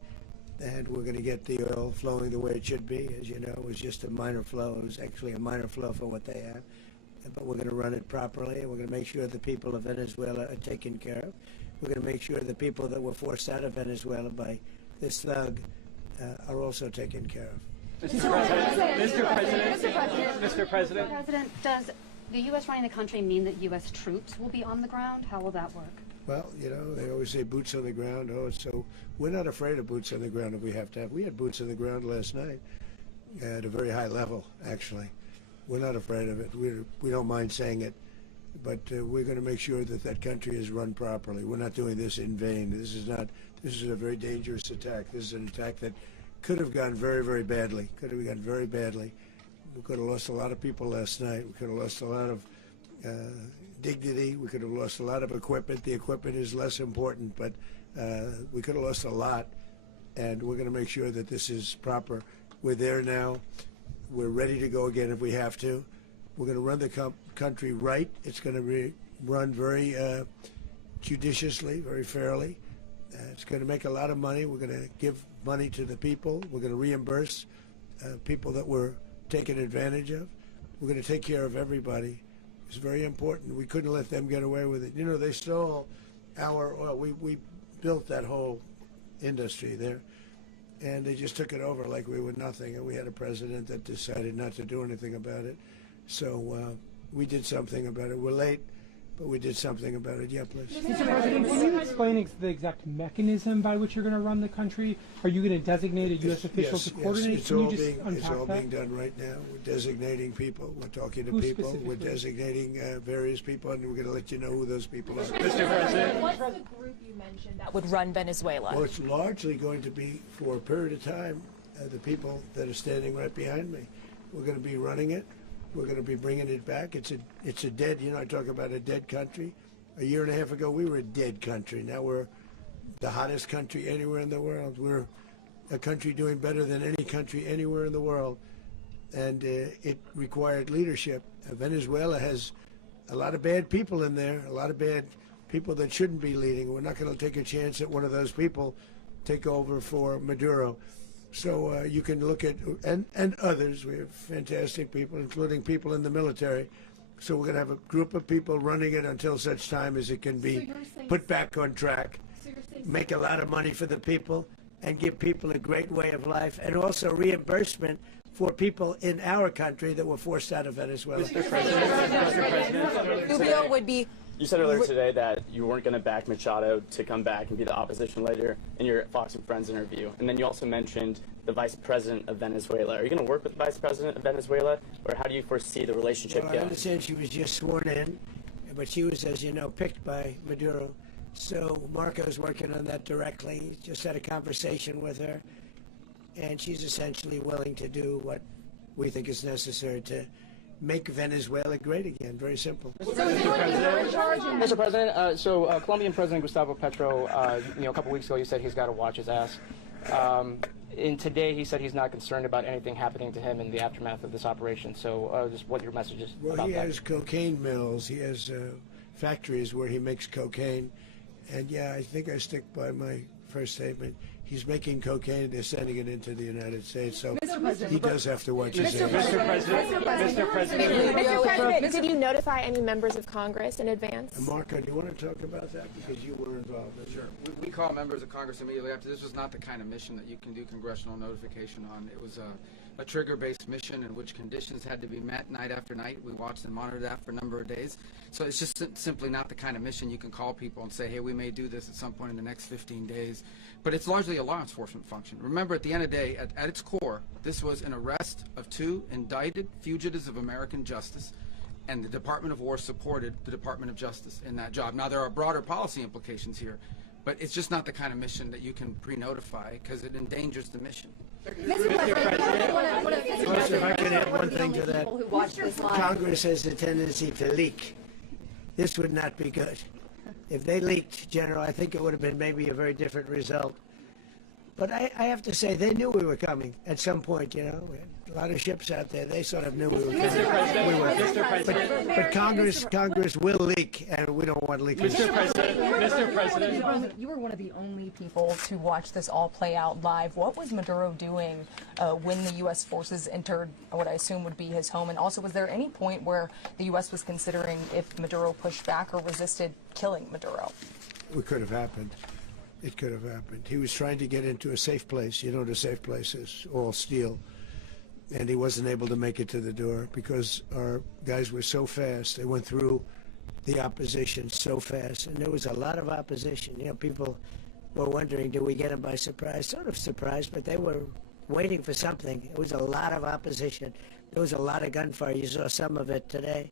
And we're going to get the oil flowing the way it should be. As you know, it was just a minor flow. It was actually a minor flow for what they have. But we're going to run it properly, and we're going to make sure the people of Venezuela are taken care of. We're going to make sure the people that were forced out of Venezuela by this thug are also taken care of. Mr. President. Mr. President. Mr. President. Mr. President, does the U.S. running the country mean that U.S. troops will be on the ground? How will that work? Well, they always say boots on the ground. So we're not afraid of boots on the ground if we have to have. We had boots on the ground last night at a very high level, actually. We're not afraid of it. We don't mind saying it. But we're going to make sure that that country is run properly. We're not doing this in vain. This is a very dangerous attack. This is an attack that could have gone very, very badly. Could have gone very badly. We could have lost a lot of people last night. We could have lost a lot of dignity. We could have lost a lot of equipment. The equipment is less important, but we could have lost a lot. And we're going to make sure that this is proper. We're there now. We're ready to go again if we have to. We're going to run the country right. It's going to be run very judiciously, very fairly. It's going to make a lot of money. We're going to give money to the people. We're going to reimburse people that were taken advantage of. We're going to take care of everybody. It's very important. We couldn't let them get away with it. They stole our oil. We built that whole industry there, and they just took it over like we were nothing. And we had a president that decided not to do anything about it. So we did something about it. We're late, but we did something about it. Yeah, please. Mr. President, can you explain the exact mechanism by which you're going to run the country? Are you going to designate a U.S. official to coordinate? It's all being done right now. We're designating people. We're talking to people. We're designating various people, and we're going to let you know who those people are. Mr. President. What's the group you mentioned that would run Venezuela? Well, it's largely going to be, for a period of time, the people that are standing right behind me. We're going to be running it. We're going to be bringing it back. It's a dead, I talk about a dead country. A year and a half ago, we were a dead country. Now we're the hottest country anywhere in the world. We're a country doing better than any country anywhere in the world. And it required leadership. Venezuela has a lot of bad people in there, a lot of bad people that shouldn't be leading. We're not going to take a chance that one of those people take over for Maduro. So you can look at, and others, we have fantastic people, including people in the military. So we're going to have a group of people running it until such time as it can be put back on track, make a lot of money for the people, and give people a great way of life, and also reimbursement for people in our country that were forced out of Venezuela. Mr. President, Rubio would be. You said earlier today that you weren't going to back Machado to come back and be the opposition leader in your Fox and Friends interview. And then you also mentioned the vice president of Venezuela. Are you going to work with the vice president of Venezuela, or how do you foresee the relationship Well, going? I understand she was just sworn in, but she was, as you know, picked by Maduro. So Marco's working on that directly. Just had a conversation with her, and she's essentially willing to do what we think is necessary to make Venezuela great again. Very simple. Mr. President, Colombian President Gustavo Petro, a couple weeks ago, he said he's got to watch his ass. And today he said he's not concerned about anything happening to him in the aftermath of this operation. So just what your message is Well, about he that. has cocaine mills. He has factories where he makes cocaine. And yeah, I think I stick by my first statement. He's making cocaine, they're sending it into the United States, so he does have to watch his ass. Mr. President, did you notify any members of Congress in advance? Marco, do you want to talk about that? Because you were involved. Sure. We call members of Congress immediately after. This was not the kind of mission that you can do congressional notification on. It was a trigger-based mission in which conditions had to be met night after night. We watched and monitored that for a number of days. So it's just simply not the kind of mission you can call people and say, hey, we may do this at some point in the next 15 days. But it's largely a law enforcement function. Remember, at the end of the day, at its core, this was an arrest of 2 indicted fugitives of American justice, and the Department of War supported the Department of Justice in that job. Now, there are broader policy implications here, but it's just not the kind of mission that you can pre-notify because it endangers the mission. If I can add one thing to that, Congress has a tendency to leak. This would not be good. If they leaked, General, I think it would have been maybe a very different result. But I have to say, they knew we were coming at some point, We had a lot of ships out there. They sort of knew we were coming. Mr. President. But Congress will leak, and we don't want leaking. Mr. President. You were one of the only people to watch this all play out live. What was Maduro doing when the U.S. forces entered what I assume would be his home? And also, was there any point where the U.S. was considering if Maduro pushed back or resisted killing Maduro? It could have happened. It could have happened. He was trying to get into a safe place. You know what a safe place is, all steel. And he wasn't able to make it to the door because our guys were so fast. They went through the opposition so fast. And there was a lot of opposition. People were wondering, do we get them by surprise? Sort of surprised, but they were waiting for something. It was a lot of opposition. There was a lot of gunfire. You saw some of it today.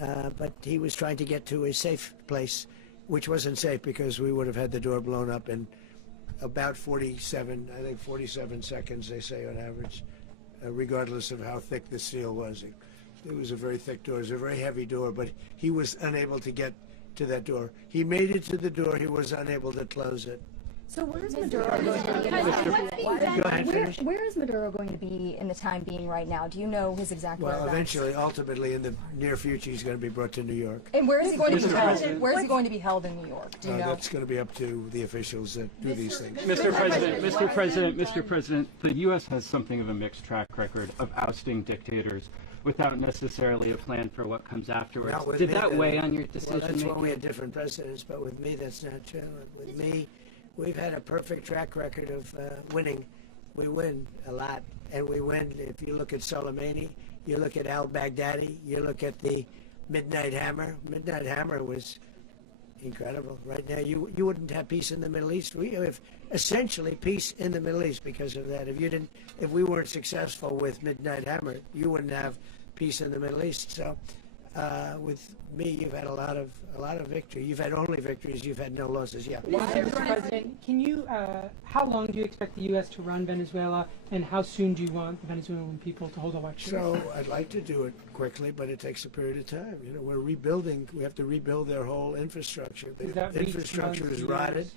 But he was trying to get to a safe place, which wasn't safe because we would have had the door blown up in about 47 seconds, they say on average, regardless of how thick the steel was. It was a very thick door. It was a very heavy door, but he was unable to get to that door. He made it to the door. He was unable to close it. So where is Maduro going to be? Where is Maduro going to be in the time being right now? Do you know his exact Well, whereabouts? eventually, ultimately, in the near future, he's going to be brought to New York. And where is he going to be held? Where is he going to be held in New York? Do you know? That's going to be up to the officials that do these things. Mr. President, the U.S. has something of a mixed track record of ousting dictators without necessarily a plan for what comes afterwards. Did that weigh on your decision? Well, that's why we had different presidents, but with me, that's not true. With me, we've had a perfect track record of winning. We win a lot, and we win. If you look at Soleimani, you look at al-Baghdadi, you look at the Midnight Hammer. Midnight Hammer was incredible. Right now, you wouldn't have peace in the Middle East. We have essentially peace in the Middle East because of that. If we weren't successful with Midnight Hammer, you wouldn't have peace in the Middle East. So With me, you've had a lot of victory. You've had only victories. You've had no losses. Yeah. Mr. President, can you? How long do you expect the U.S. to run Venezuela, and how soon do you want the Venezuelan people to hold elections? So I'd like to do it quickly, but it takes a period of time. You know, we're rebuilding. We have to rebuild their whole infrastructure. The infrastructure is rotted.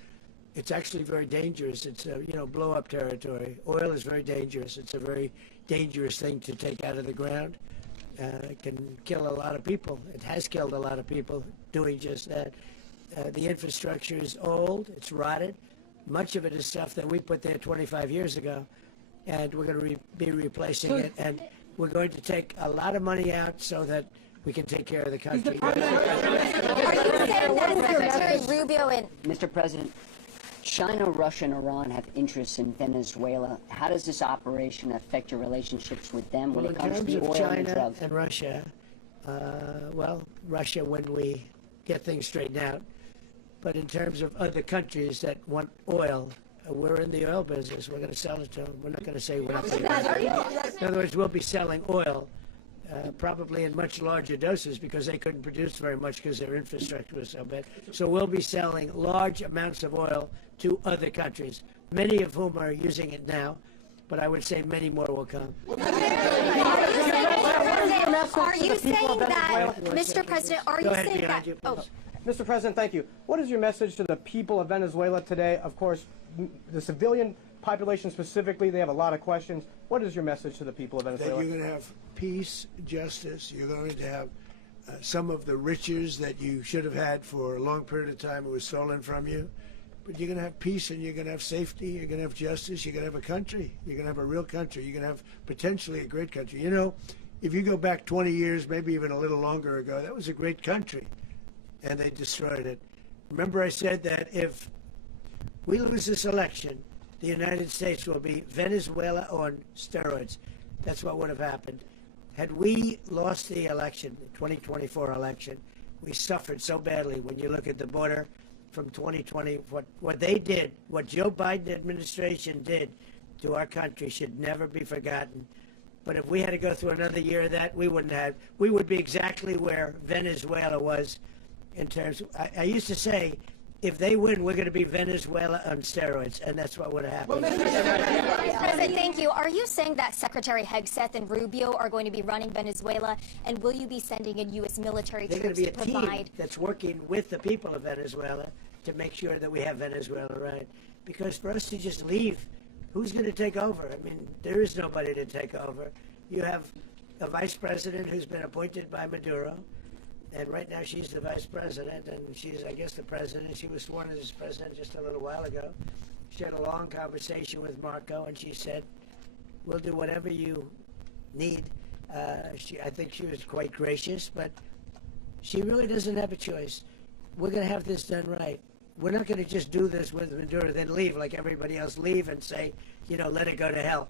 It's actually very dangerous. It's blow-up territory. Oil is very dangerous. It's a very dangerous thing to take out of the ground. It can kill a lot of people. It has killed a lot of people doing just that. The infrastructure is old. It's rotted. Much of it is stuff that we put there 25 years ago, and we're going to be replacing it. And we're going to take a lot of money out so that we can take care of the country. Are you saying that Secretary Rubio and Mr. President, China, Russia, and Iran have interests in Venezuela. How does this operation affect your relationships with them when it comes to the oil and China drugs? and Russia, Russia when we get things straightened out. But in terms of other countries that want oil, we're in the oil business. We're going to sell it to them. We're not going to say we're not going to. In other words, we'll be selling oil probably in much larger doses because they couldn't produce very much because their infrastructure was so bad. So we'll be selling large amounts of oil to other countries, many of whom are using it now, but I would say many more will come. Are you saying that, Mr. President, are you saying that? Oh. Mr. President, thank you. What is your message to the people of Venezuela today? Of course, the civilian population specifically, they have a lot of questions. What is your message to the people of Venezuela? That you're going to have peace, justice. You're going to have some of the riches that you should have had for a long period of time. It was stolen from you. But you're going to have peace and you're going to have safety. You're going to have justice. You're going to have a country. You're going to have a real country. You're going to have potentially a great country. You know, if you go back 20 years, maybe even a little longer ago, that was a great country. And they destroyed it. Remember I said that if we lose this election, the United States will be Venezuela on steroids. That's what would have happened. Had we lost the election, the 2024 election, we suffered so badly when you look at the border from 2020. What they did, what Joe Biden administration did to our country should never be forgotten. But if we had to go through another year of that, we wouldn't have. We would be exactly where Venezuela was in terms of, I used to say, if they win, we're going to be Venezuela on steroids, and that's what would have happened. President, thank you. Are you saying that Secretary Hegseth and Rubio are going to be running Venezuela, and will you be sending in U.S. military They're going troops to be to a provide? team that's working with the people of Venezuela to make sure that we have Venezuela right. Because for us to just leave, who's going to take over? I mean, there is nobody to take over. You have a vice president who's been appointed by Maduro. And right now she's the vice president, and she's, I guess, the president. She was sworn in as president just a little while ago. She had a long conversation with Marco, and she said, we'll do whatever you need. I think she was quite gracious, but she really doesn't have a choice. We're going to have this done right. We're not going to just do this with Maduro, then leave like everybody else, leave and say, let it go to hell.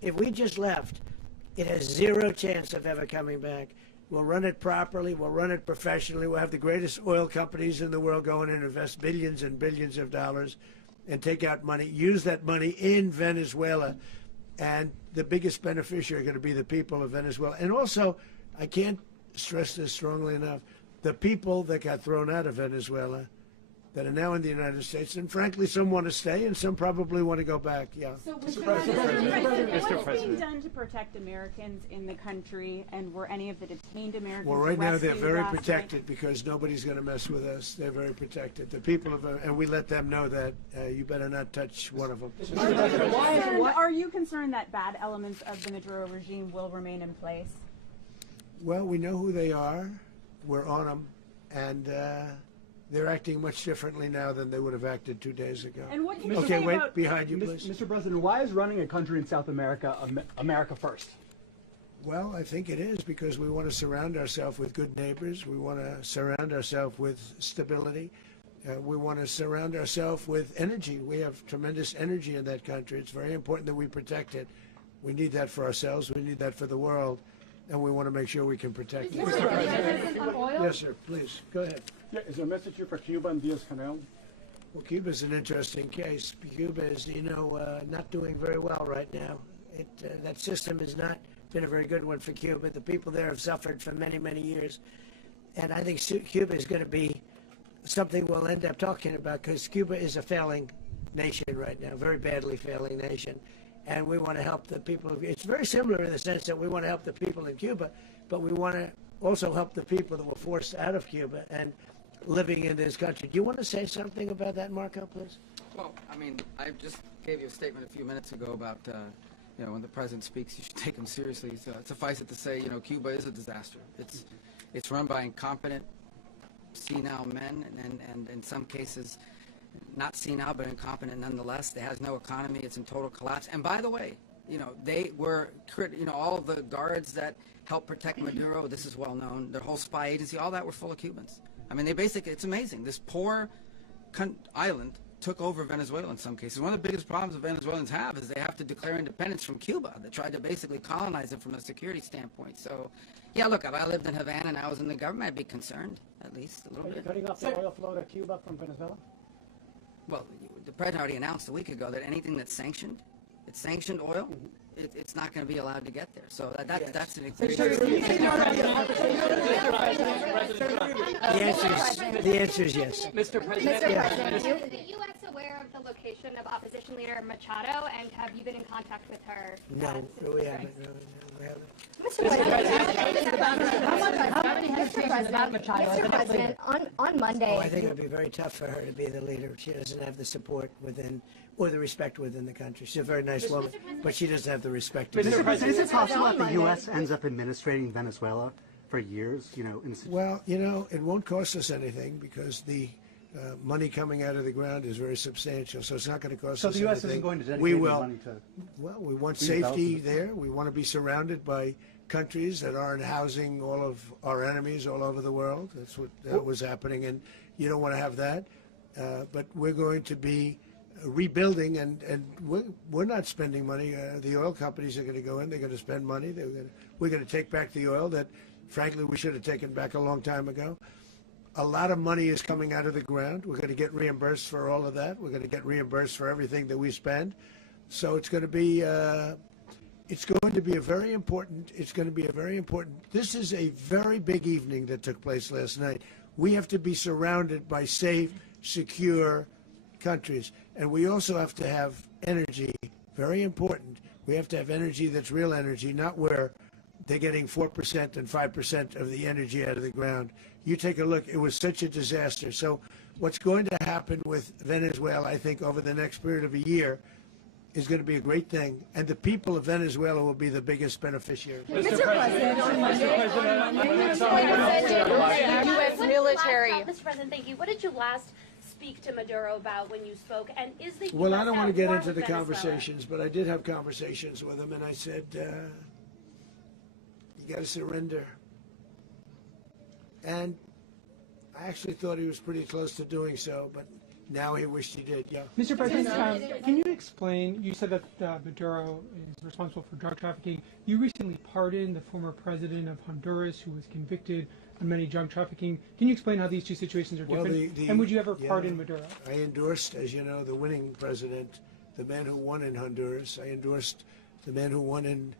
If we just left, it has zero chance of ever coming back. We'll run it properly. We'll run it professionally. We'll have the greatest oil companies in the world go in and invest billions and billions of dollars and take out money, use that money in Venezuela. And the biggest beneficiary are going to be the people of Venezuela. And also, I can't stress this strongly enough, the people that got thrown out of Venezuela that are now in the United States, and frankly, some want to stay, and some probably want to go back. Yeah. So, Mr. President, what's being done to protect Americans in the country, and were any of the detained Americans Well, right now they're arrested very last protected night? because nobody's going to mess with us. They're very protected. The people of, and we let them know that you better not touch one of them. Are you concerned that bad elements of the Maduro regime will remain in place? Well, we know who they are. We're on them, and they're acting much differently now than they would have acted 2 days ago. And what can you okay, say wait, about behind you, please. Mr. President, why is running a country in South America America first? Well, I think it is because we want to surround ourselves with good neighbors. We want to surround ourselves with stability. We want to surround ourselves with energy. We have tremendous energy in that country. It's very important that we protect it. We need that for ourselves. We need that for the world. And we want to make sure we can protect it. Yes, sir. Please, go ahead. Yeah, is there a message here for Cuba and Diaz-Canel? Well, Cuba's an interesting case. Cuba is, not doing very well right now. That system has not been a very good one for Cuba. The people there have suffered for many, many years. And I think Cuba is going to be something we'll end up talking about, because Cuba is a failing nation right now, very badly failing nation. And we want to help the people. It's very similar in the sense that we want to help the people in Cuba, but we want to also help the people that were forced out of Cuba and living in this country. Do you want to say something about that, Marco, please? Well, I mean, I just gave you a statement a few minutes ago about, you know, when the president speaks, you should take him seriously. So suffice it to say, you know, Cuba is a disaster. It's run by incompetent, senile men, and in some cases, not senile, but incompetent nonetheless. It has no economy. It's in total collapse. And by the way, you know, they were, you know, all of the guards that helped protect Maduro, this is well known, their whole spy agency, all that were full of Cubans. I mean, they basically, it's amazing. This poor island took over Venezuela in some cases. One of the biggest problems the Venezuelans have is they have to declare independence from Cuba. They tried to basically colonize it from a security standpoint. So, yeah, look, if I lived in Havana and I was in the government, I'd be concerned, at least a little bit. Are you cutting off the oil flow to Cuba from Venezuela? Well, the president already announced a week ago that anything that's sanctioned, it's sanctioned oil, it's not going to be allowed to get there. So that's an example. The answer is yes. Mr. President, is the U.S. aware of the location of opposition leader Machado, and have you been in contact with her? No, we haven't. No, we haven't. Mr. President, on Monday. I think it would be very tough for her to be the leader. She doesn't have the support within, or the respect within the country. She's a very nice woman, but she doesn't have the respect. Mr. President, is it possible that the U.S. ends up administrating Venezuela for years? You know, well, you know, it won't cost us anything because the money coming out of the ground is very substantial, so it's not going to cost us anything. So the U.S. isn't going to dedicate any money to... Well, we want safety there. We want to be surrounded by countries that aren't housing all of our enemies all over the world. That's what was happening, and you don't want to have that. But we're going to be rebuilding, and we're not spending money. The oil companies are going to go in. They're going to spend money. We're going to take back the oil that, frankly, we should have taken back a long time ago. A lot of money is coming out of the ground. We're going to get reimbursed for all of that. We're going to get reimbursed for everything that we spend. So it's going to be a very important. This is a very big evening that took place last night. We have to be surrounded by safe, secure countries, and we also have to have energy. Very important. We have to have energy that's real energy, not where they're getting 4% and 5% of the energy out of the ground. You take a look, it was such a disaster. So what's going to happen with Venezuela, I think, over the next period of a year is going to be a great thing. And the people of Venezuela will be the biggest beneficiaries. Mr. President, U.S. military. Mr. President, thank you. What did you last speak to Maduro about when you spoke? And is the U.S. Well, I don't want to get into the Venezuela? conversations, but I did have conversations with him, and I said, you got to surrender. And I actually thought he was pretty close to doing so, but now he wished he did, yeah. Mr. President, can you explain, you said that Maduro is responsible for drug trafficking. You recently pardoned the former president of Honduras who was convicted on many drug trafficking. Can you explain how these two situations are different? And would you ever pardon Maduro? I endorsed, as you know, the winning president, the man who won in Honduras. I endorsed the man who won in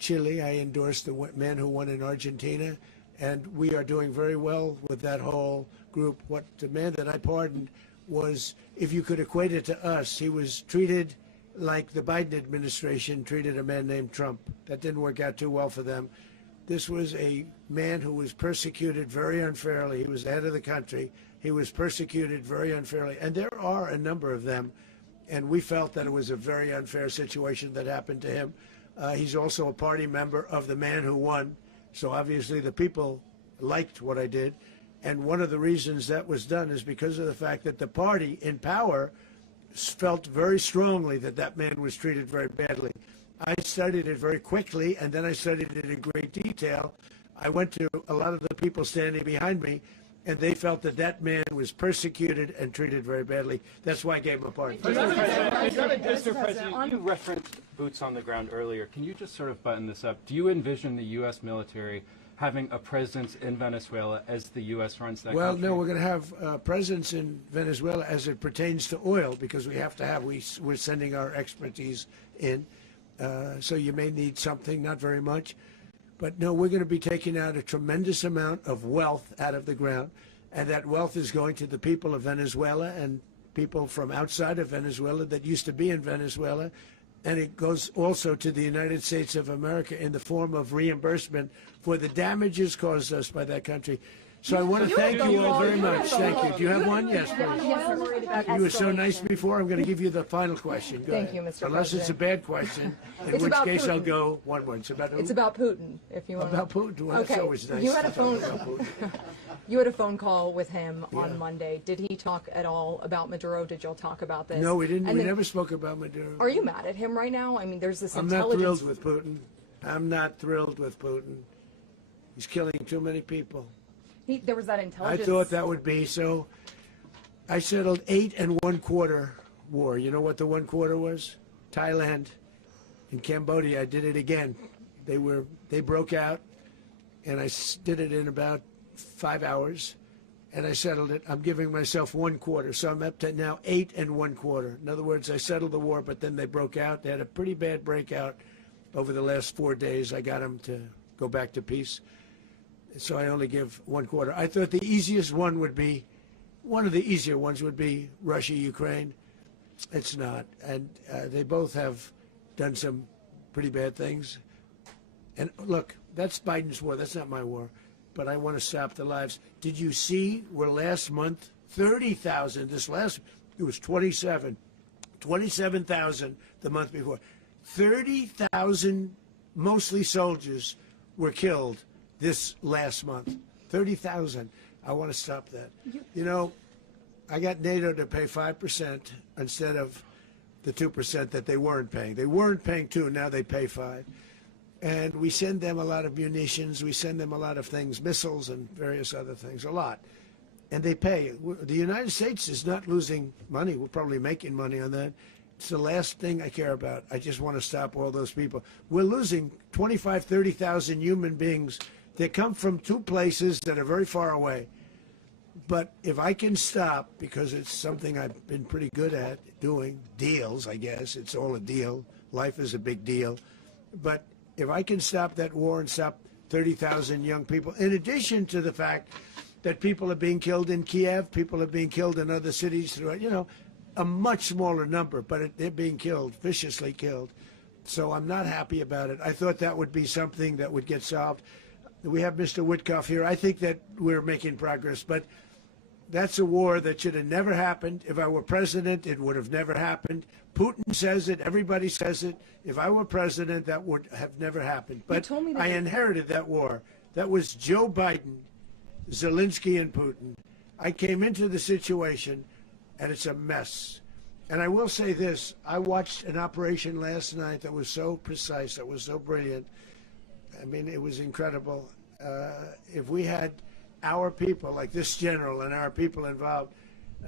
Chile. I endorsed the man who won in Argentina. And we are doing very well with that whole group. What the man that I pardoned was, if you could equate it to us, he was treated like the Biden administration treated a man named Trump. That didn't work out too well for them. This was a man who was persecuted very unfairly. He was the head of the country. He was persecuted very unfairly. And there are a number of them. And we felt that it was a very unfair situation that happened to him. He's also a party member of the man who won. So obviously the people liked what I did. And one of the reasons that was done is because of the fact that the party in power felt very strongly that that man was treated very badly. I studied it very quickly, and then I studied it in great detail. I went to a lot of the people standing behind me, and they felt that that man was persecuted and treated very badly. That's why I gave him a pardon. Mr. President, you referenced boots on the ground earlier. Can you just sort of button this up? Do you envision the U.S. military having a presence in Venezuela as the U.S. runs that country? No, we're going to have a presence in Venezuela as it pertains to oil, because we have to have, we're sending our expertise in. so you may need something, not very much. But no, we're going to be taking out a tremendous amount of wealth out of the ground, and that wealth is going to the people of Venezuela and people from outside of Venezuela that used to be in Venezuela, and it goes also to the United States of America in the form of reimbursement for the damages caused us by that country. So I want to thank you all very much. Thank you. Do you have one? Yes, please. You were so nice before. I'm going to give you the final question. Go Thank ahead. you, Mr. Unless President. it's a bad question, in It's which about case I'll Putin. go one word. It's about who? It's about Putin, if you want. About Putin. Well, Okay. that's always nice. You had a to talk phone. about Putin. You had a phone call with him Yeah. on Monday. Did he talk at all about Maduro? Did y'all talk about this? No, we didn't. And We then- never spoke about Maduro. Are you mad at him right now? I mean, there's this I'm not intelligence. thrilled with Putin. I'm not thrilled with Putin. He's killing too many people. There was that I intelligence. thought that would be so. I settled 8 1/4 war. You know what the 1/4 was? Thailand and Cambodia. I did it again. They broke out, and I did it in about 5 hours, and I settled it. I'm giving myself 1/4, so I'm up to now 8 1/4. In other words, I settled the war, but then they broke out. They had a pretty bad breakout over the last 4 days. I got them to go back to peace. So I only give 1/4. I thought the easiest one would be, one of the easier ones would be Russia, Ukraine. It's not. And they both have done some pretty bad things. And look, that's Biden's war. That's not my war. But I want to stop the lives. Did you see where last month, 30,000, it was 27,000 the month before. 30,000, mostly soldiers, were killed this last month. 30,000. I want to stop that. You know, I got NATO to pay 5% instead of the 2% that they weren't paying. They weren't paying 2, now they pay 5. And we send them a lot of munitions, we send them a lot of things, missiles and various other things, a lot. And they pay. The United States is not losing money. We're probably making money on that. It's the last thing I care about. I just want to stop all those people. We're losing 25, 30,000 human beings. They come from 2 places that are very far away. But if I can stop, because it's something I've been pretty good at doing, deals, I guess. It's all a deal. Life is a big deal. But if I can stop that war and stop 30,000 young people, in addition to the fact that people are being killed in Kiev, people are being killed in other cities throughout, you know, a much smaller number, but they're being killed, viciously killed. So I'm not happy about it. I thought that would be something that would get solved. We have Mr. Witkoff here. I think that we're making progress, but that's a war that should have never happened. If I were president, it would have never happened. Putin says it. Everybody says it. If I were president, that would have never happened. But I inherited that war. That was Joe Biden, Zelensky, and Putin. I came into the situation, and it's a mess. And I will say this. I watched an operation last night that was so precise, that was so brilliant. I mean, it was incredible. If we had our people, like this general and our people involved,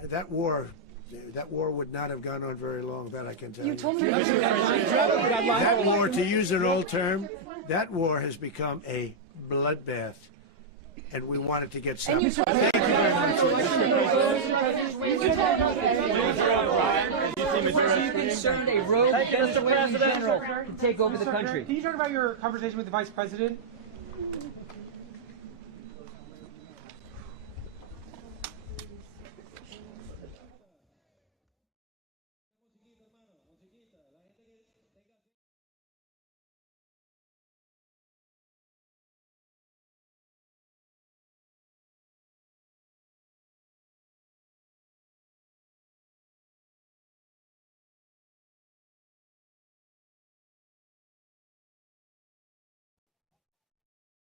that war would not have gone on very long, that I can tell you. You told me That war, to use an old term, that war has become a bloodbath, and we want it to get stopped. And Thank you very much. Are you concerned a rogue Venezuelan general can take over the country? Can you talk about your conversation with the vice president?